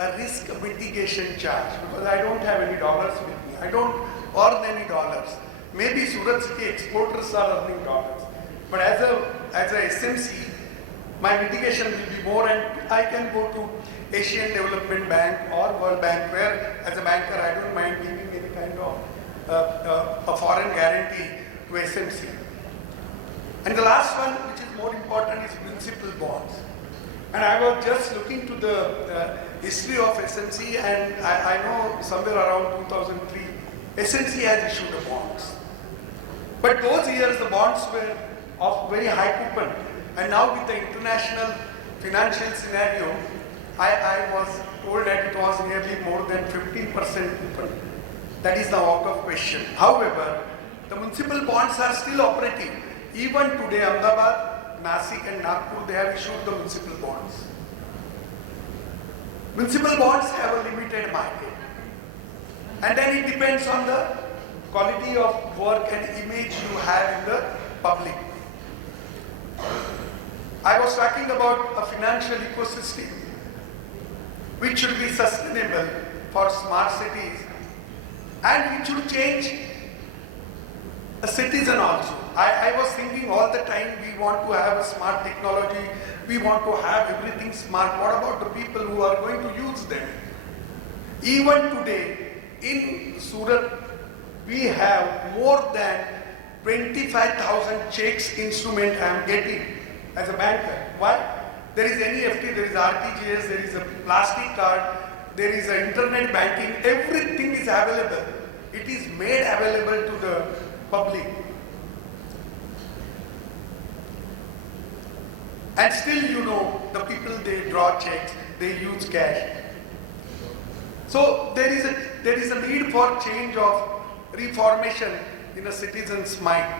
a risk mitigation charge because I don't have any dollars with me. I don't earn any dollars. Maybe Surat City exporters are earning dollars, but as a SMC, my mitigation will be more, and I can go to Asian Development Bank or World Bank, where as a banker I don't mind giving any kind of a foreign guarantee to SMC. And the last one, which is more important, is municipal bonds. And I was just looking to the history of SMC, and I know somewhere around 2003, SMC has issued the bonds. But those years the bonds were of very high coupon, and now with the international financial scenario, I was told that it was nearly more than 15% coupon. That is the out of question. However, the municipal bonds are still operating. Even today, Ahmedabad, Nasik and Nagpur, they have issued the municipal bonds. Municipal bonds have a limited market. And then it depends on the quality of work and image you have in the public. I was talking about a financial ecosystem which should be sustainable for smart cities, and it should change a citizen also. I was thinking all the time, we want to have a smart technology, we want to have everything smart. What about the people who are going to use them? Even today in Surat, we have more than 25,000 checks instrument I am getting as a banker. Why? There is NEFT, there is RTGS, there is a plastic card, there is a internet banking, everything is available. It is made available to the public. And still, you know, the people, they draw checks, they use cash. So there is a need for change of reformation in a citizen's mind.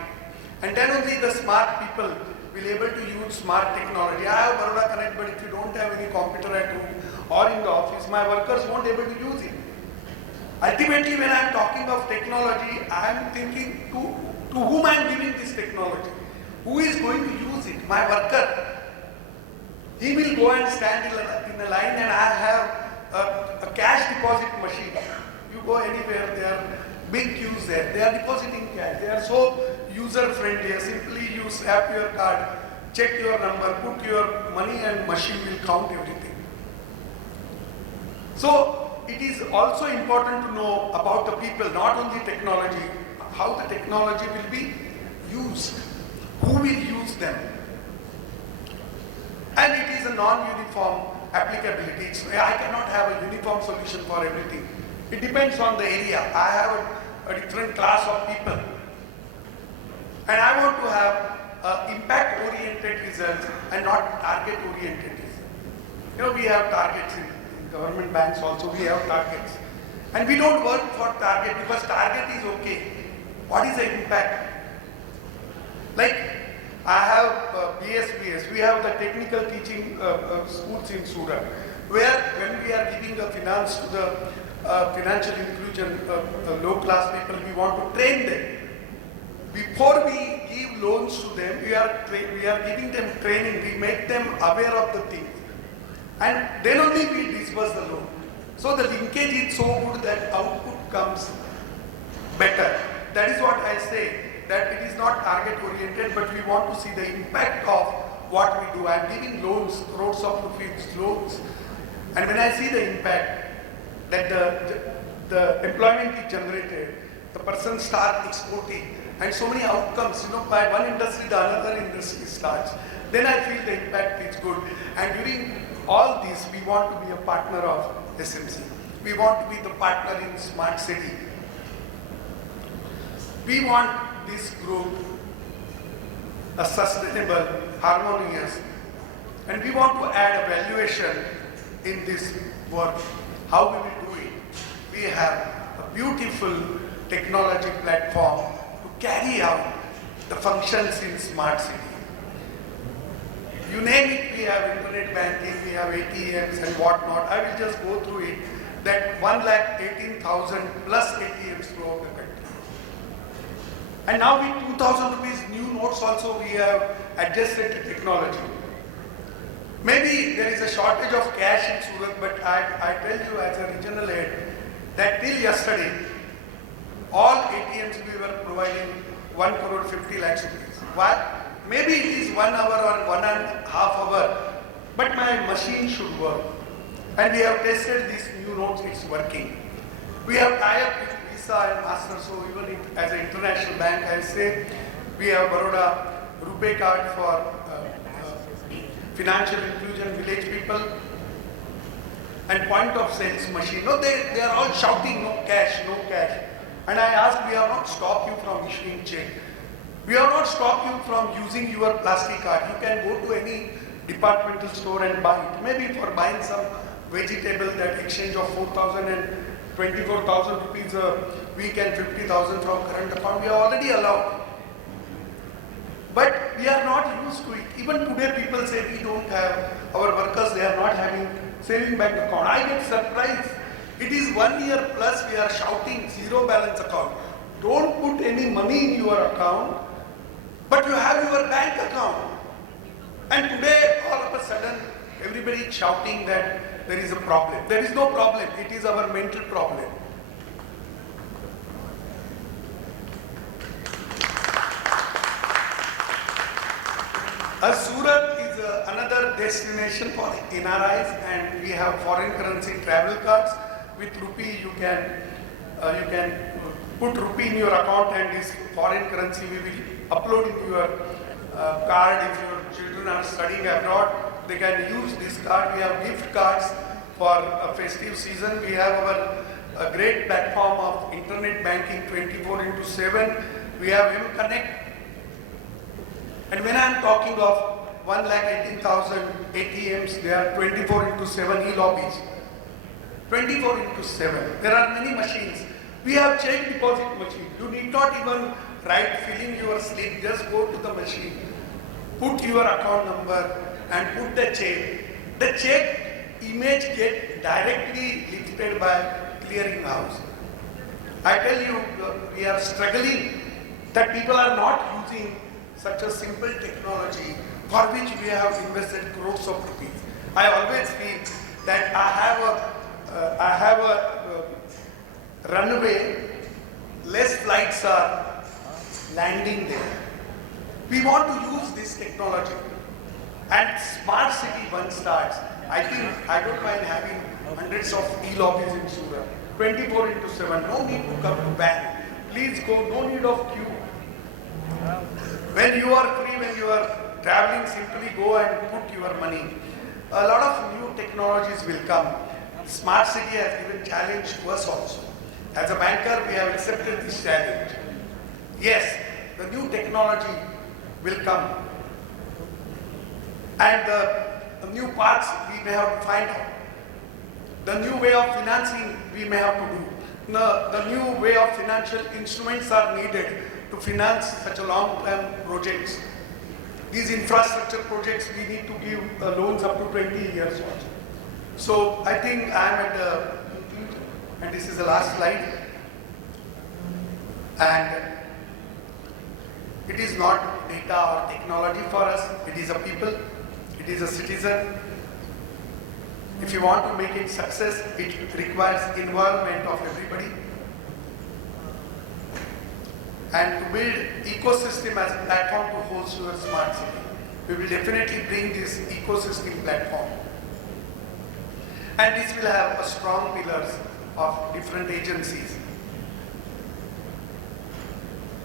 And then only the smart people will be able to use smart technology. I have Baroda Connect, but if you don't have any computer at home or in the office, my workers won't be able to use it. Ultimately, when I am talking of technology, I am thinking to whom I am giving this technology. Who is going to use it? My worker. He will go and stand in a line, and I have a cash deposit machine. You go anywhere, there are big queues there. They are depositing cash. They are so user friendly. Simply you swap your card, check your number, put your money, and machine will count everything. So it is also important to know about the people, not only technology, how the technology will be used, who will use them. And it is a non-uniform applicability. I cannot have a uniform solution for everything. It depends on the area. I have a different class of people. And I want to have impact-oriented results and not target-oriented results. You know, we have targets in government banks also, we have targets. And we don't work for target because target is okay. What is the impact? Like, I have BSBS, we have the technical teaching schools in Surat, where when we are giving the finance to the financial inclusion low class people, we want to train them. Before we give loans to them, we are giving them training, we make them aware of the things. And then only we disburse the loan. So the linkage is so good that output comes better. That is what I say, that it is not target oriented, but we want to see the impact of what we do. I am giving loans, crores of rupees loans. And when I see the impact, that the employment is generated, the person starts exporting, and so many outcomes, by one industry, the another industry starts. Then I feel the impact is good. And during all this, we want to be a partner of SMC. We want to be the partner in smart city. We want this growth a sustainable, harmonious, and we want to add a valuation in this work. How we will do it? We have a beautiful technology platform to carry out the functions in smart city. You name it, we have internet banking, we have ATMs and whatnot. I will just go through it. That 1,18,000 plus ATMs throughout the country. And now with 2,000 rupees new notes also we have adjusted to technology. Maybe there is a shortage of cash in Surat, but I tell you as a regional head that till yesterday, all ATMs we were providing 1 crore 50 lakhs rupees. Why? Maybe it is 1 hour or 1.5 hours, but my machine should work. And we have tested these new notes, it's working. We have tied up with Visa and Master, so even as an international bank, I say we have Baroda RuPay card for financial inclusion, village people, and point of sales machine. No, they are all shouting, no cash, no cash. And I ask, we have not stopped you from issuing check. We have not stopped you from using your plastic card. You can go to any departmental store and buy it. Maybe for buying some vegetable, that exchange of 4,000 and 24,000 rupees a week and 50,000 from current account, we are already allowed. But we are not used to it. Even today people say we don't have, our workers, they are not having saving bank account. I get surprised. It is 1 year plus we are shouting zero balance account. Don't put any money in your account, but you have your bank account. And today all of a sudden everybody is shouting that there is a problem. There is no problem. It is our mental problem. Surat is another destination for NRIs, and we have foreign currency travel cards. With rupee, you can put rupee in your account, and this foreign currency we will upload in your card. If your children are studying abroad, they can use this card. We have gift cards for a festive season. We have our great platform of internet banking 24/7. We have Connect. And when I am talking of 1,18,000 ATMs, there are 24/7 e-lobbies. 24/7. There are many machines. We have check deposit machine. You need not even write, fill in your slip. Just go to the machine, put your account number and put the check. The check image get directly lifted by clearing house. I tell you, we are struggling that people are not using such a simple technology for which we have invested crores of rupees. I always feel that I have a runway, less flights are landing there. We want to use this technology. And smart city once starts, I think I don't mind having hundreds of e-lobbies in Surat. 24/7, no need to come to bank. Please go, no need of queue. When you are free, when you are traveling, simply go and put your money. A lot of new technologies will come. Smart city has given challenge to us also. As a banker, we have accepted this challenge. Yes, the new technology will come. And the new parts we may have to find out. The new way of financing we may have to do. The new way of financial instruments are needed to finance such a long-term projects. These infrastructure projects, we need to give loans up to 20 years also. So I think I am at the conclusion, and this is the last slide. And It is not data or technology for us, it is a people, it is a citizen. If you want to make it success, it requires involvement of everybody. And to build ecosystem as a platform to host your smart city. We will definitely bring this ecosystem platform. And this will have a strong pillars of different agencies.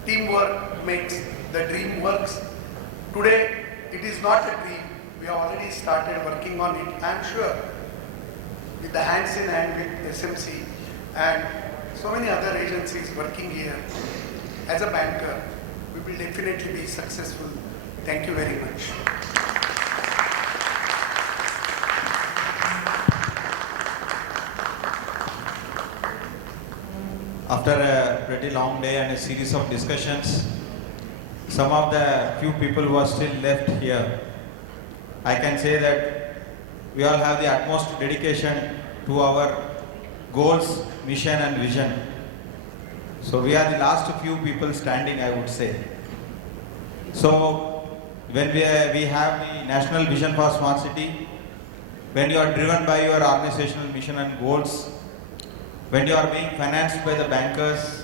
Teamwork makes the dream works. Today, it is not a dream. We have already started working on it. I am sure with the hands in hand with SMC and so many other agencies working here. As a banker, we will definitely be successful. Thank you very much. After a pretty long day and a series of discussions, some of the few people who are still left here, I can say that we all have the utmost dedication to our goals, mission and vision. So we are the last few people standing, I would say. So when we have the national vision for smart city, when you are driven by your organizational mission and goals, when you are being financed by the bankers,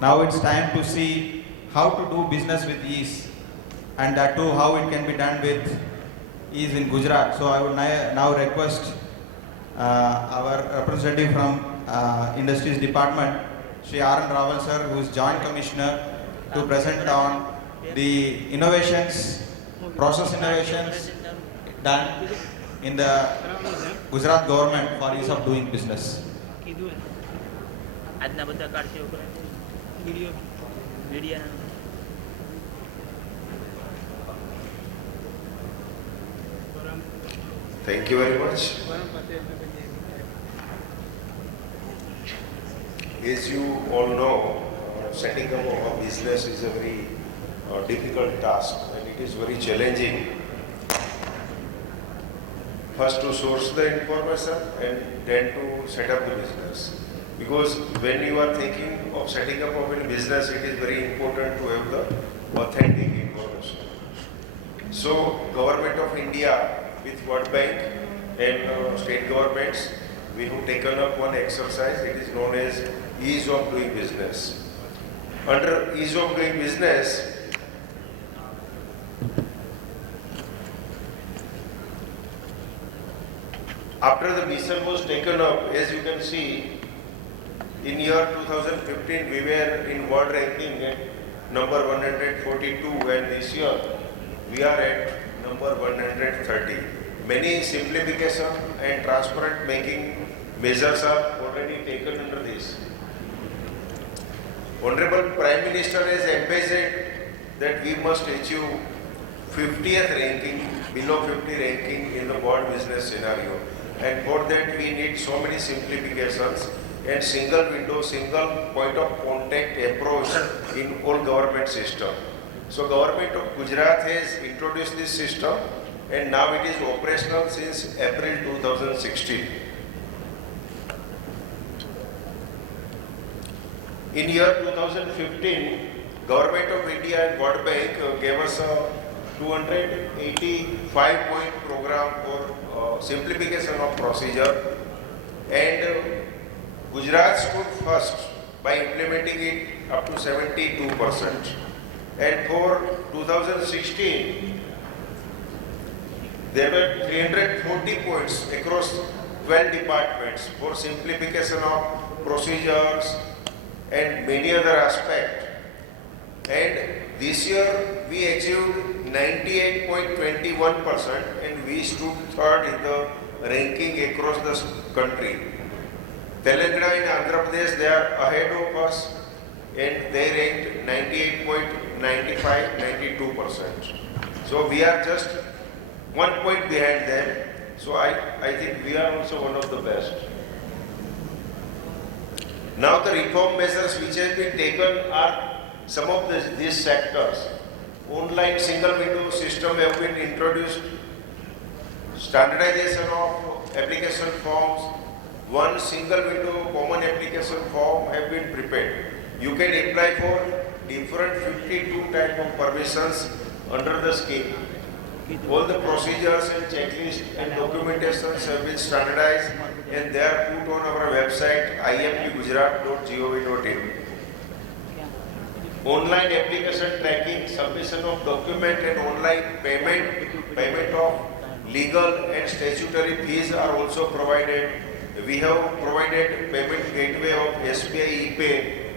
now it's time to see how to do business with ease, and that too how it can be done with ease in Gujarat. So I would now request our representative from Industries Department, Shri R.N. Raval sir, who is Joint Commissioner, to present on the innovations, process innovations done in the Gujarat government for ease of doing business. આજના બધા કાઢશે video media Thank you very much. As you all know, setting up a business is a very difficult task and it is very challenging. First to source the information and then to set up the business. Because when you are thinking of setting up of a business, it is very important to have the authentic information. So, Government of India with World Bank and state governments, we have taken up one exercise. It is known as ease of doing business. Under ease of doing business, after the mission was taken up, as you can see, in year 2015 we were in world ranking at number 142, and this year we are at number 130. Many simplification and transparent making measures are already taken under this. Honorable Prime Minister has emphasized that we must achieve 50th ranking, below 50 ranking in the world business scenario. And for that we need so many simplifications and single window, single point of contact approach in all government system. So Government of Gujarat has introduced this system and now it is operational since April 2016. In year 2015, Government of India and World Bank gave us a 285-point program for simplification of procedure, and Gujarat stood first by implementing it up to 72%. And for 2016, there were 340 points across 12 departments for simplification of procedures and many other aspects. And this year we achieved 98.21% and we stood third in the ranking across the country. Telangana and Andhra Pradesh, they are ahead of us and they ranked 98.95-92%. So we are just 1 point behind them. So I think we are also one of the best. Now the reform measures which have been taken are some of these sectors. Online single window system have been introduced. Standardization of application forms. One single window common application form have been prepared. You can apply for different 52 type of permissions under the scheme. All the procedures and checklists and documentations have been standardized and they are put on our website impgujarat.gov.in. Online application tracking, submission of document and online payment of legal and statutory fees are also provided. We have provided payment gateway of SBI ePay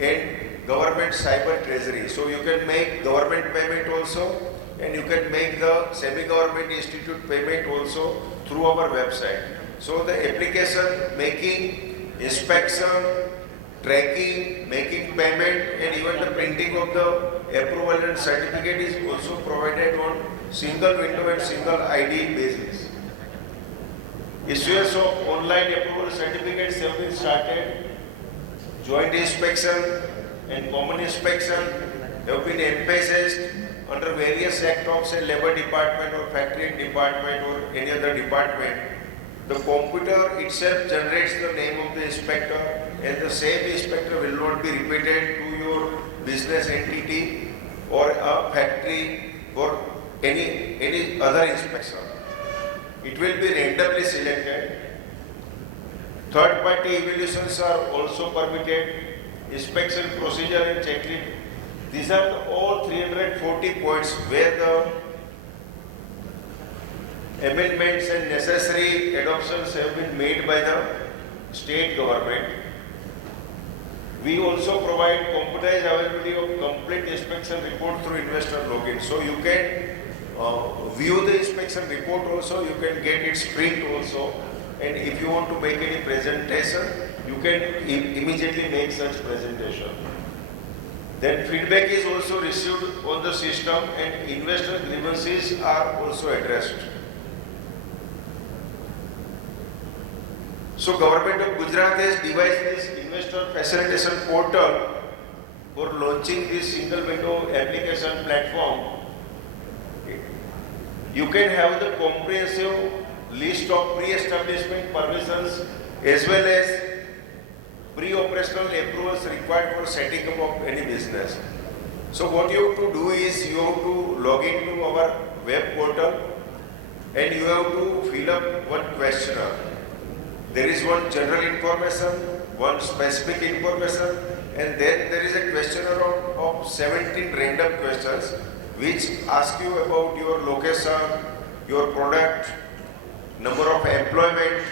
and government cyber treasury. So you can make government payment also and you can make the semi-government institute payment also through our website. So the application, making, inspection, tracking, making payment and even the printing of the approval and certificate is also provided on single window and single ID basis. Issuance of online approval certificates have been started. Joint inspection and common inspection have been emphasized under various act of say labor department or factory department or any other department. The computer itself generates the name of the inspector and the same inspector will not be repeated to your business entity or a factory or any other inspection. It will be randomly selected. Third party evaluations are also permitted. Inspection procedure and checklist. These are all 340 points where the amendments and necessary adoptions have been made by the state government. We also provide computerized availability of complete inspection report through investor login. So you can view the inspection report also, you can get its print also, and if you want to make any presentation, you can immediately make such presentation. Then feedback is also received on the system and investor grievances are also addressed. So Government of Gujarat has devised this investor facilitation portal for launching this single window application platform. You can have the comprehensive list of pre-establishment permissions as well as pre-operational approvals required for setting up of any business. So what you have to do is you have to log into our web portal and you have to fill up one questionnaire. There is one general information, one specific information, and then there is a questionnaire of 17 random questions which ask you about your location, your product, number of employment,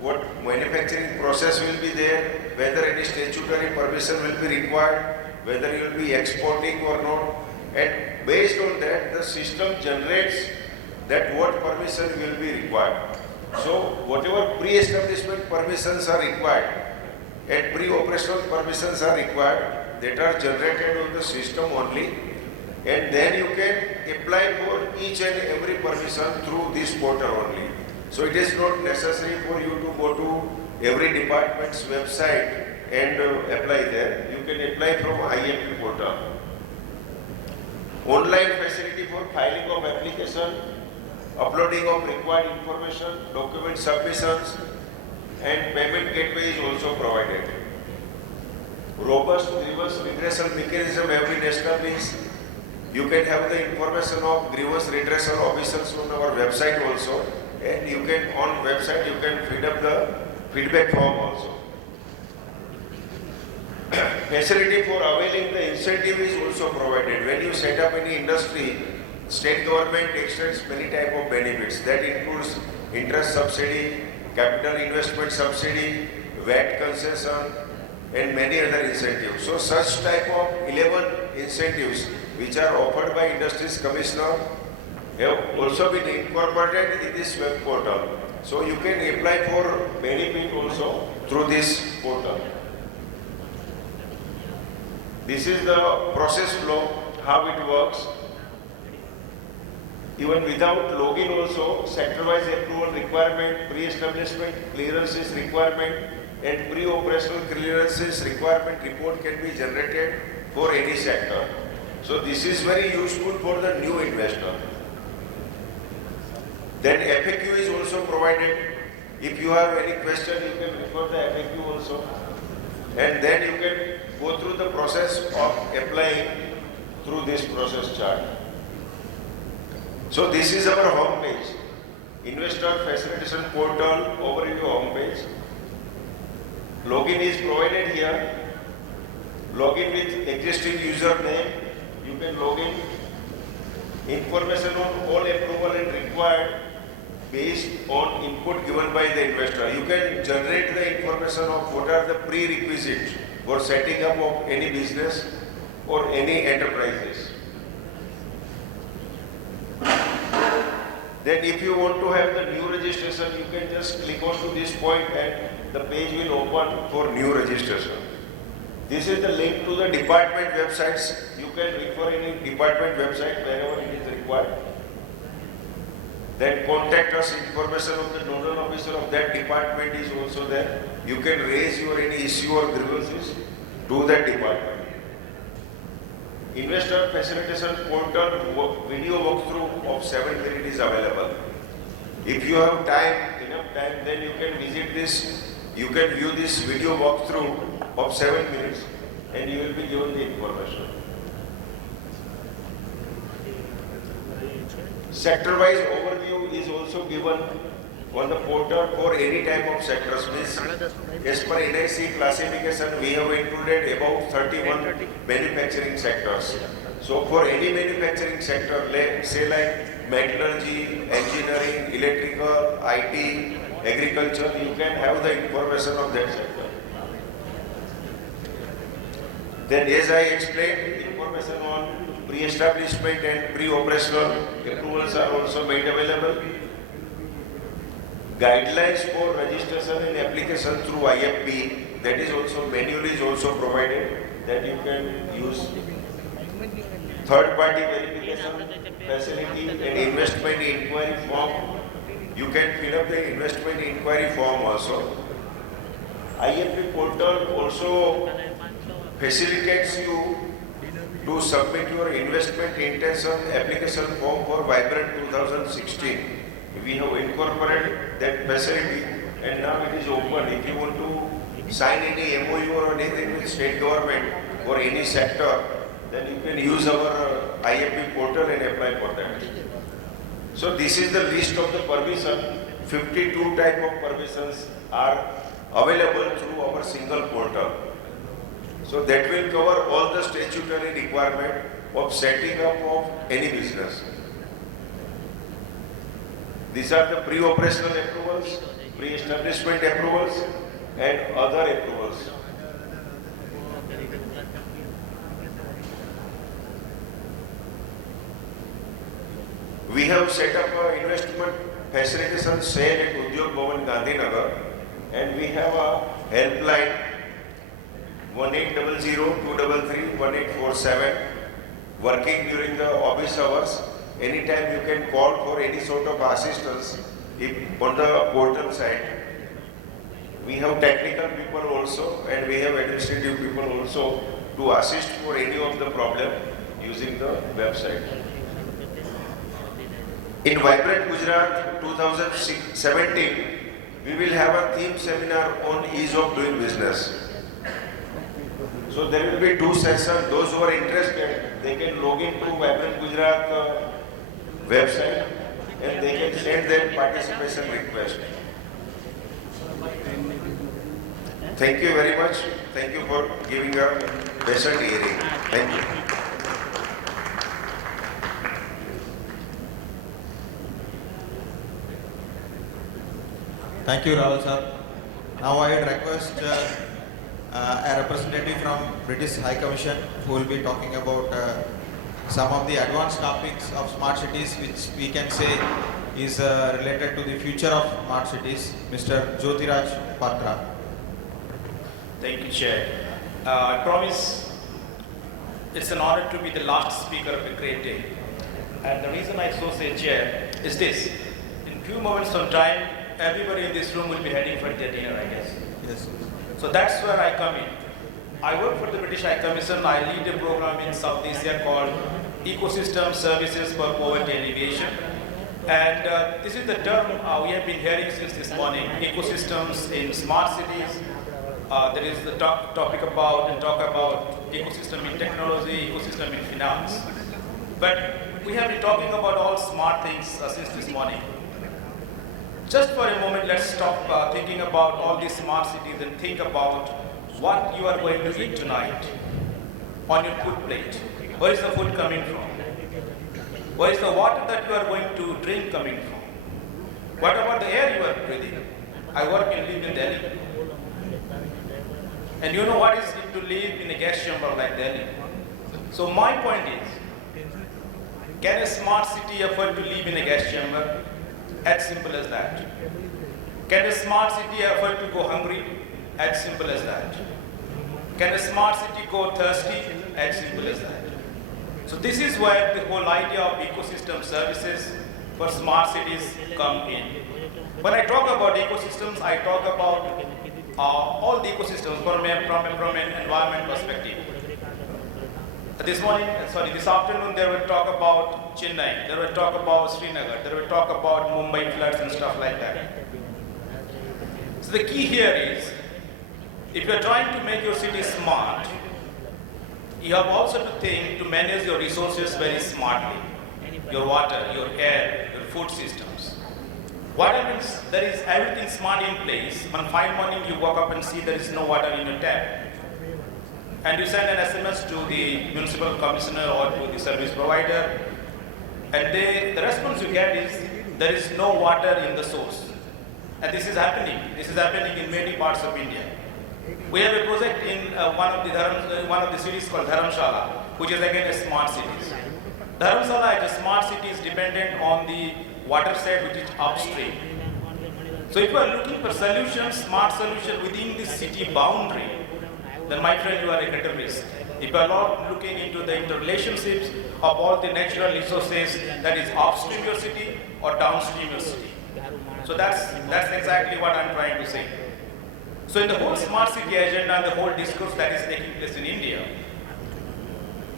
what manufacturing process will be there, whether any statutory permission will be required, whether you will be exporting or not, and based on that the system generates that what permission will be required. So whatever pre-establishment permissions are required and pre-operational permissions are required, that are generated on the system only, and then you can apply for each and every permission through this portal only. So it is not necessary for you to go to every department's website and apply there. You can apply from IMP portal. Online facility for filing of application, uploading of required information, document submissions, and payment gateway is also provided. Robust grievance redressal mechanism have been established. You can have the information of grievance redressal officers on our website also, and you can on website you can fill up the feedback form also. Facility for availing the incentive is also provided. When you set up any industry, state government extends many type of benefits. That includes interest subsidy, capital investment subsidy, VAT concession, and many other incentives. So such type of 11 incentives which are offered by Industries Commissioner have also been incorporated in this web portal. So you can apply for benefit also through this portal. This is the process flow, how it works. Even without login also, sector-wise approval requirement, pre-establishment clearances requirement, and pre-operational clearances requirement report can be generated for any sector. So this is very useful for the new investor. Then FAQ is also provided. If you have any question, you can refer the FAQ also. And then you can go through the process of applying through this process chart. So this is our home page, Investor Facilitation Portal overview home page. Login is provided here. Login with existing username. You can log in. Information on all approval and required based on input given by the investor. You can generate the information of what are the prerequisites for setting up of any business or any enterprises. Then if you want to have the new registration, you can just click on to this point and the page will open for new registration. This is the link to the department websites. You can refer any department website wherever it is required. Then contact us, information of the nodal officer of that department is also there. You can raise your any issue or grievances to that department. Investor Facilitation Portal video walkthrough of 7 minutes is available. If you have enough time, then you can visit this. You can view this video walkthrough of 7 minutes and you will be given the information. Sector-wise overview is also given on the portal for any type of sectors. As per NIC classification, we have included about 31 manufacturing sectors. So for any manufacturing sector, say like metallurgy, engineering, electrical, IT, agriculture, you can have the information of that sector. Then as I explained, information on pre-establishment and pre-operational approvals are also made available. Guidelines for registration and application through IFP, that is also, manual is also provided that you can use. Third-party verification facility and investment inquiry form. You can fill up the investment inquiry form also. IFP portal also facilitates you to submit your investment intention application form for Vibrant 2016. We have incorporated that facility and now it is open. If you want to sign any MOU or anything with state government or any sector, then you can use our IFP portal and apply for that. So this is the list of the permission. 52 type of permissions are available through our single portal. So that will cover all the statutory requirement of setting up of any business. These are the pre-operational approvals, pre-establishment approvals and other approvals. We have set up an investment facilitation cell at Udyog Bhavan, Gandhinagar, and we have a helpline 1800-233-1847 working during the office hours. Anytime you can call for any sort of assistance on the portal side. We have technical people also and we have administrative people also to assist for any of the problem using the website. In Vibrant Gujarat 2017, we will have a theme seminar on ease of doing business. So there will be 2 sessions. Those who are interested, they can log in to Vibrant Gujarat website and they can send their participation request. Thank you very much. Thank you for giving a patient hearing. Thank you. Thank you, Rahul sir. Now I would request a representative from British High Commission who will be talking about some of the advanced topics of smart cities which we can say is related to the future of smart cities, Mr. Jyotiraj Patra. Thank you, Chair. I promise it's an honor to be the last speaker of a great day. And the reason I so say, Chair, is this. In few moments of time, everybody in this room will be heading for their dinner, I guess. Yes. So that's where I come in. I work for the British High Commission. I lead a program in South Asia called Ecosystem Services for Poverty Alleviation. And this is the term we have been hearing since this morning, ecosystems in smart cities, there is the topic about and talk about ecosystem in technology, ecosystem in finance. But we have been talking about all smart things since this morning. Just for a moment, let's stop thinking about all these smart cities and think about what you are going to eat tonight on your food plate. Where is the food coming from? Where is the water that you are going to drink coming from? What about the air you are breathing? I work and live in Delhi. And you know what is it to live in a gas chamber like Delhi? So my point is, can a smart city afford to live in a gas chamber? As simple as that. Can a smart city afford to go hungry? As simple as that. Can a smart city go thirsty? As simple as that. So this is where the whole idea of ecosystem services for smart cities come in. When I talk about ecosystems, I talk about all the ecosystems from an environment perspective. This afternoon, they will talk about Chennai, they will talk about Srinagar, they will talk about Mumbai floods and stuff like that. So the key here is, if you are trying to make your city smart, you have also to think to manage your resources very smartly. Your water, your air, your food systems. What happens, there is everything smart in place. One fine morning you wake up and see there is no water in your tap. And you send an SMS to the municipal commissioner or to the service provider, and the response you get is, there is no water in the source. And this is happening in many parts of India. We have a project in one of the cities called Dharamshala, which is again a smart city. Dharamshala is a smart city is dependent on the water set which is upstream. So if you are looking for solutions, smart solution within the city boundary, then my friend, you are at a risk. If you are not looking into the interrelationships of all the natural resources that is upstream your city or downstream your city. So that's exactly what I'm trying to say. So in the whole smart city agenda and the whole discourse that is taking place in India,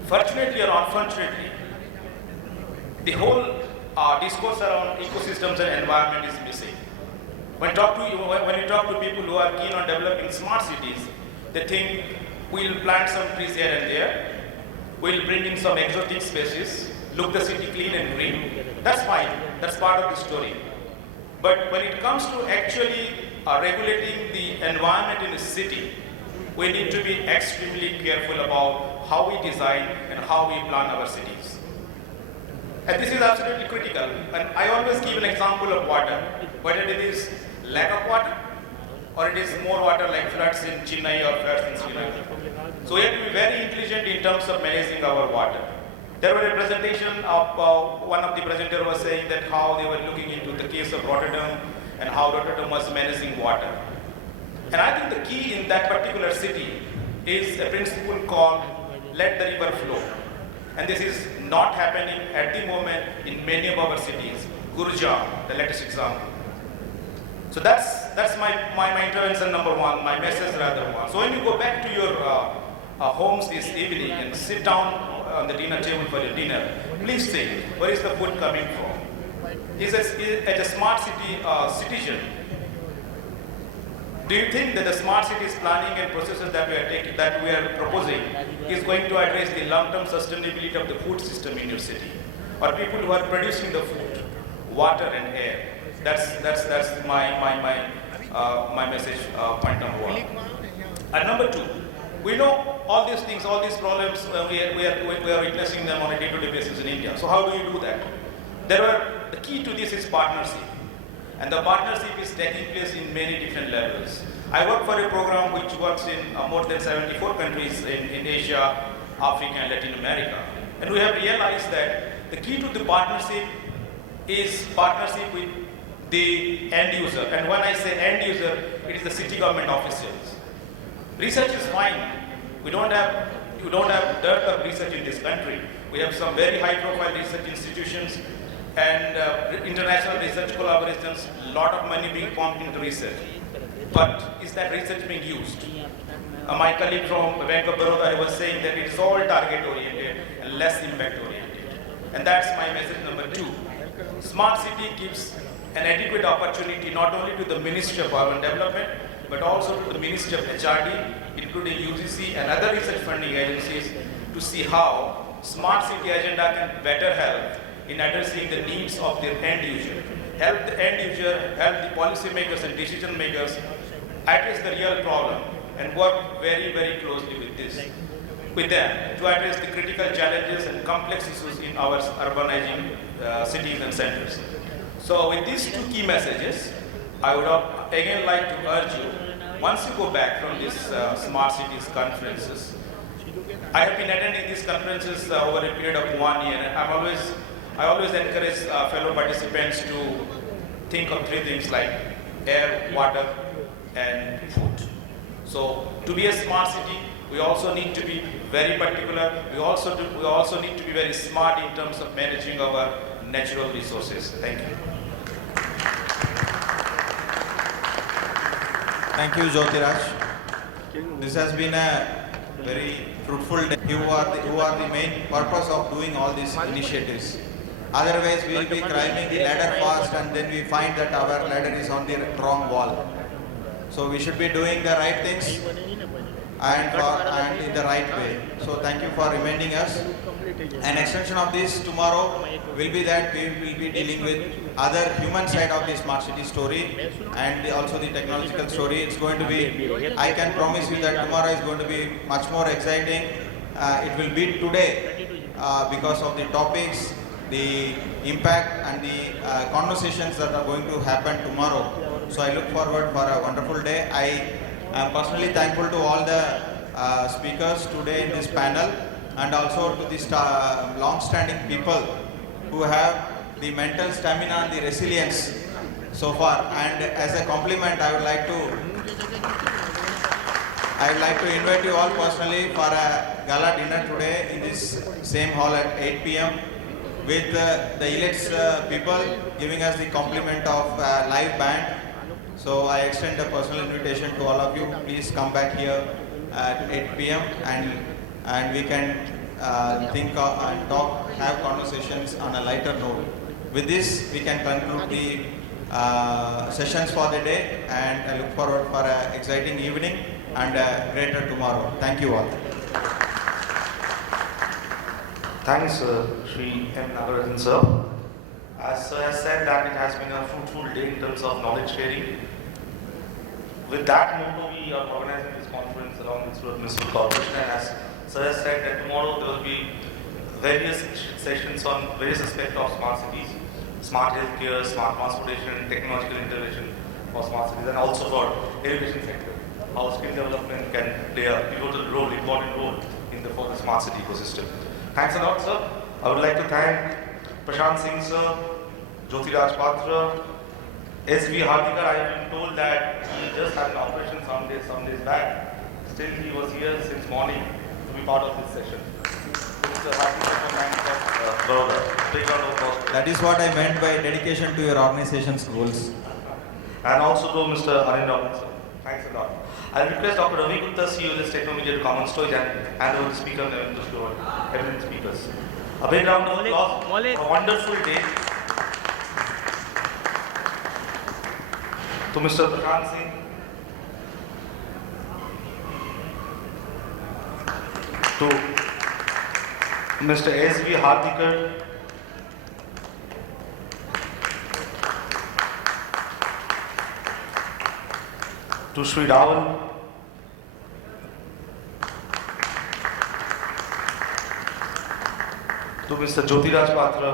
fortunately or unfortunately, the whole discourse around ecosystems and environment is missing. When you talk to people who are keen on developing smart cities, they think we'll plant some trees here and there, we'll bring in some exotic species, look the city clean and green. That's fine, that's part of the story. But when it comes to actually regulating the environment in a city, we need to be extremely careful about how we design and how we plan our cities. And this is absolutely critical. And I always give an example of water, whether it is lack of water or it is more water like floods in Chennai or floods in Srinagar. So we have to be very intelligent in terms of managing our water. There was a presentation of one of the presenters was saying that how they were looking into the case of Rotterdam and how Rotterdam was managing water. And I think the key in that particular city is a principle called let the river flow. And this is not happening at the moment in many of our cities. Gujarat, the latest example. So that's my intervention number one, my message rather one. So when you go back to your homes this evening and sit down on the dinner table for your dinner, please think, where is the food coming from? As a smart city citizen, do you think that the smart cities planning and processes that we are proposing is going to address the long-term sustainability of the food system in your city, or people who are producing the food, water and air? That's my message. Point number one. And number two, we know all these things, all these problems. We are witnessing them on a day-to-day basis in India. So how do you do that? The key to this is partnership. And the partnership is taking place in many different levels. I work for a program which works in more than 74 countries in Asia, Africa, and Latin America. And we have realized that the key to the partnership is partnership with the end user. And when I say end user, it is the city government officials. Research is fine. You don't have dearth of research in this country. We have some very high-profile research institutions and international research collaborations, a lot of money being pumped into research. But is that research being used? My colleague from Bank of Baroda was saying that it is all target-oriented and less impact-oriented. And that's my message number two. Smart city gives an adequate opportunity not only to the Ministry of Urban Development, but also to the Ministry of HRD, including UGC and other research funding agencies, to see how smart city agenda can better help in addressing the needs of their end user. Help the end user, help the policymakers and decision makers address the real problem and work very, very closely with them to address the critical challenges and complex issues in our urbanizing cities and centers. So with these two key messages, I would again like to urge you, once you go back from these smart cities conferences, I have been attending these conferences over a period of 1 year, and I always encourage fellow participants to think of three things like air, water, and food. So to be a smart city, we also need to be very particular. We also need to be very smart in terms of managing our natural resources. Thank you. Thank you, Jyotiraj. This has been a very fruitful day. Who are the main purpose of doing all these initiatives. Otherwise, we will be climbing the ladder fast and then we find that our ladder is on the wrong wall. So we should be doing the right things and in the right way. So thank you for reminding us. An extension of this tomorrow will be that we will be dealing with other human side of the smart city story and also the technological story. It's going to be, I can promise you that tomorrow is going to be much more exciting. It will be today because of the topics, the impact and the conversations that are going to happen tomorrow. So I look forward for a wonderful day. I am personally thankful to all the speakers today in this panel and also to the long-standing people who have the mental stamina and the resilience so far. And as a compliment, I would like to invite you all personally for a gala dinner today in this same hall at 8 p.m. with the Elets people giving us the compliment of live band. So I extend a personal invitation to all of you. Please come back here at 8 p.m. and we can think and talk, have conversations on a lighter note. With this, we can conclude the sessions for the day, and I look forward for an exciting evening and a greater tomorrow. Thank you all. Thanks, Sri M. Nagarajan sir. As sir has said that it has been a fruitful day in terms of knowledge sharing. With that motto, we are organizing this conference along with Surat Municipal Corporation, and as sir has said that tomorrow there will be various sessions on various aspects of smart cities, smart healthcare, smart transportation, technological intervention for smart cities, and also for education sector. How skill development can play a pivotal role, important role for the smart city ecosystem. Thanks a lot, sir. I would like to thank Prashant Singh sir, Jyotiraj Patra, S.V. Hardikar. I have been told that he just had an operation some days back. Still, he was here since morning to be part of this session. Mr. Hardikar from Bank of Baroda. Big round of applause. That is what I meant by dedication to your organization's goals. And also to Mr. Arindam sir. Thanks a lot. I request Dr. Ravi Gupta, CEO of Elets Technomedia, to come on stage and hand over the speaker and everyone speakers. A big round of applause for a wonderful day. To Mr. Prashant Singh, to Mr. S.V. Hardikar, to Sri Rahul, to Mr. Jyotiraj Patra,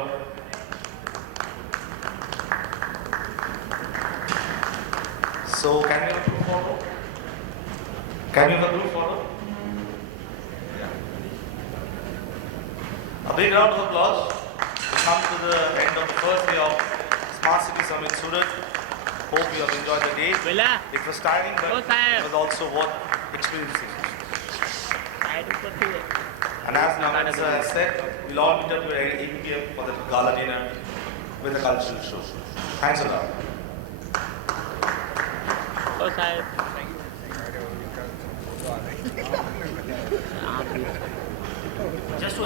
so can we have a group photo? Can we have a group photo? A big round of applause. We come to the end of the first day of Smart City Summit Surat. Hope you have enjoyed the day. It was tiring, but it was also worth experiencing. And as Namaste has said, we'll all meet up at 8 p.m. for the gala dinner with a cultural show. Thanks a lot. Just to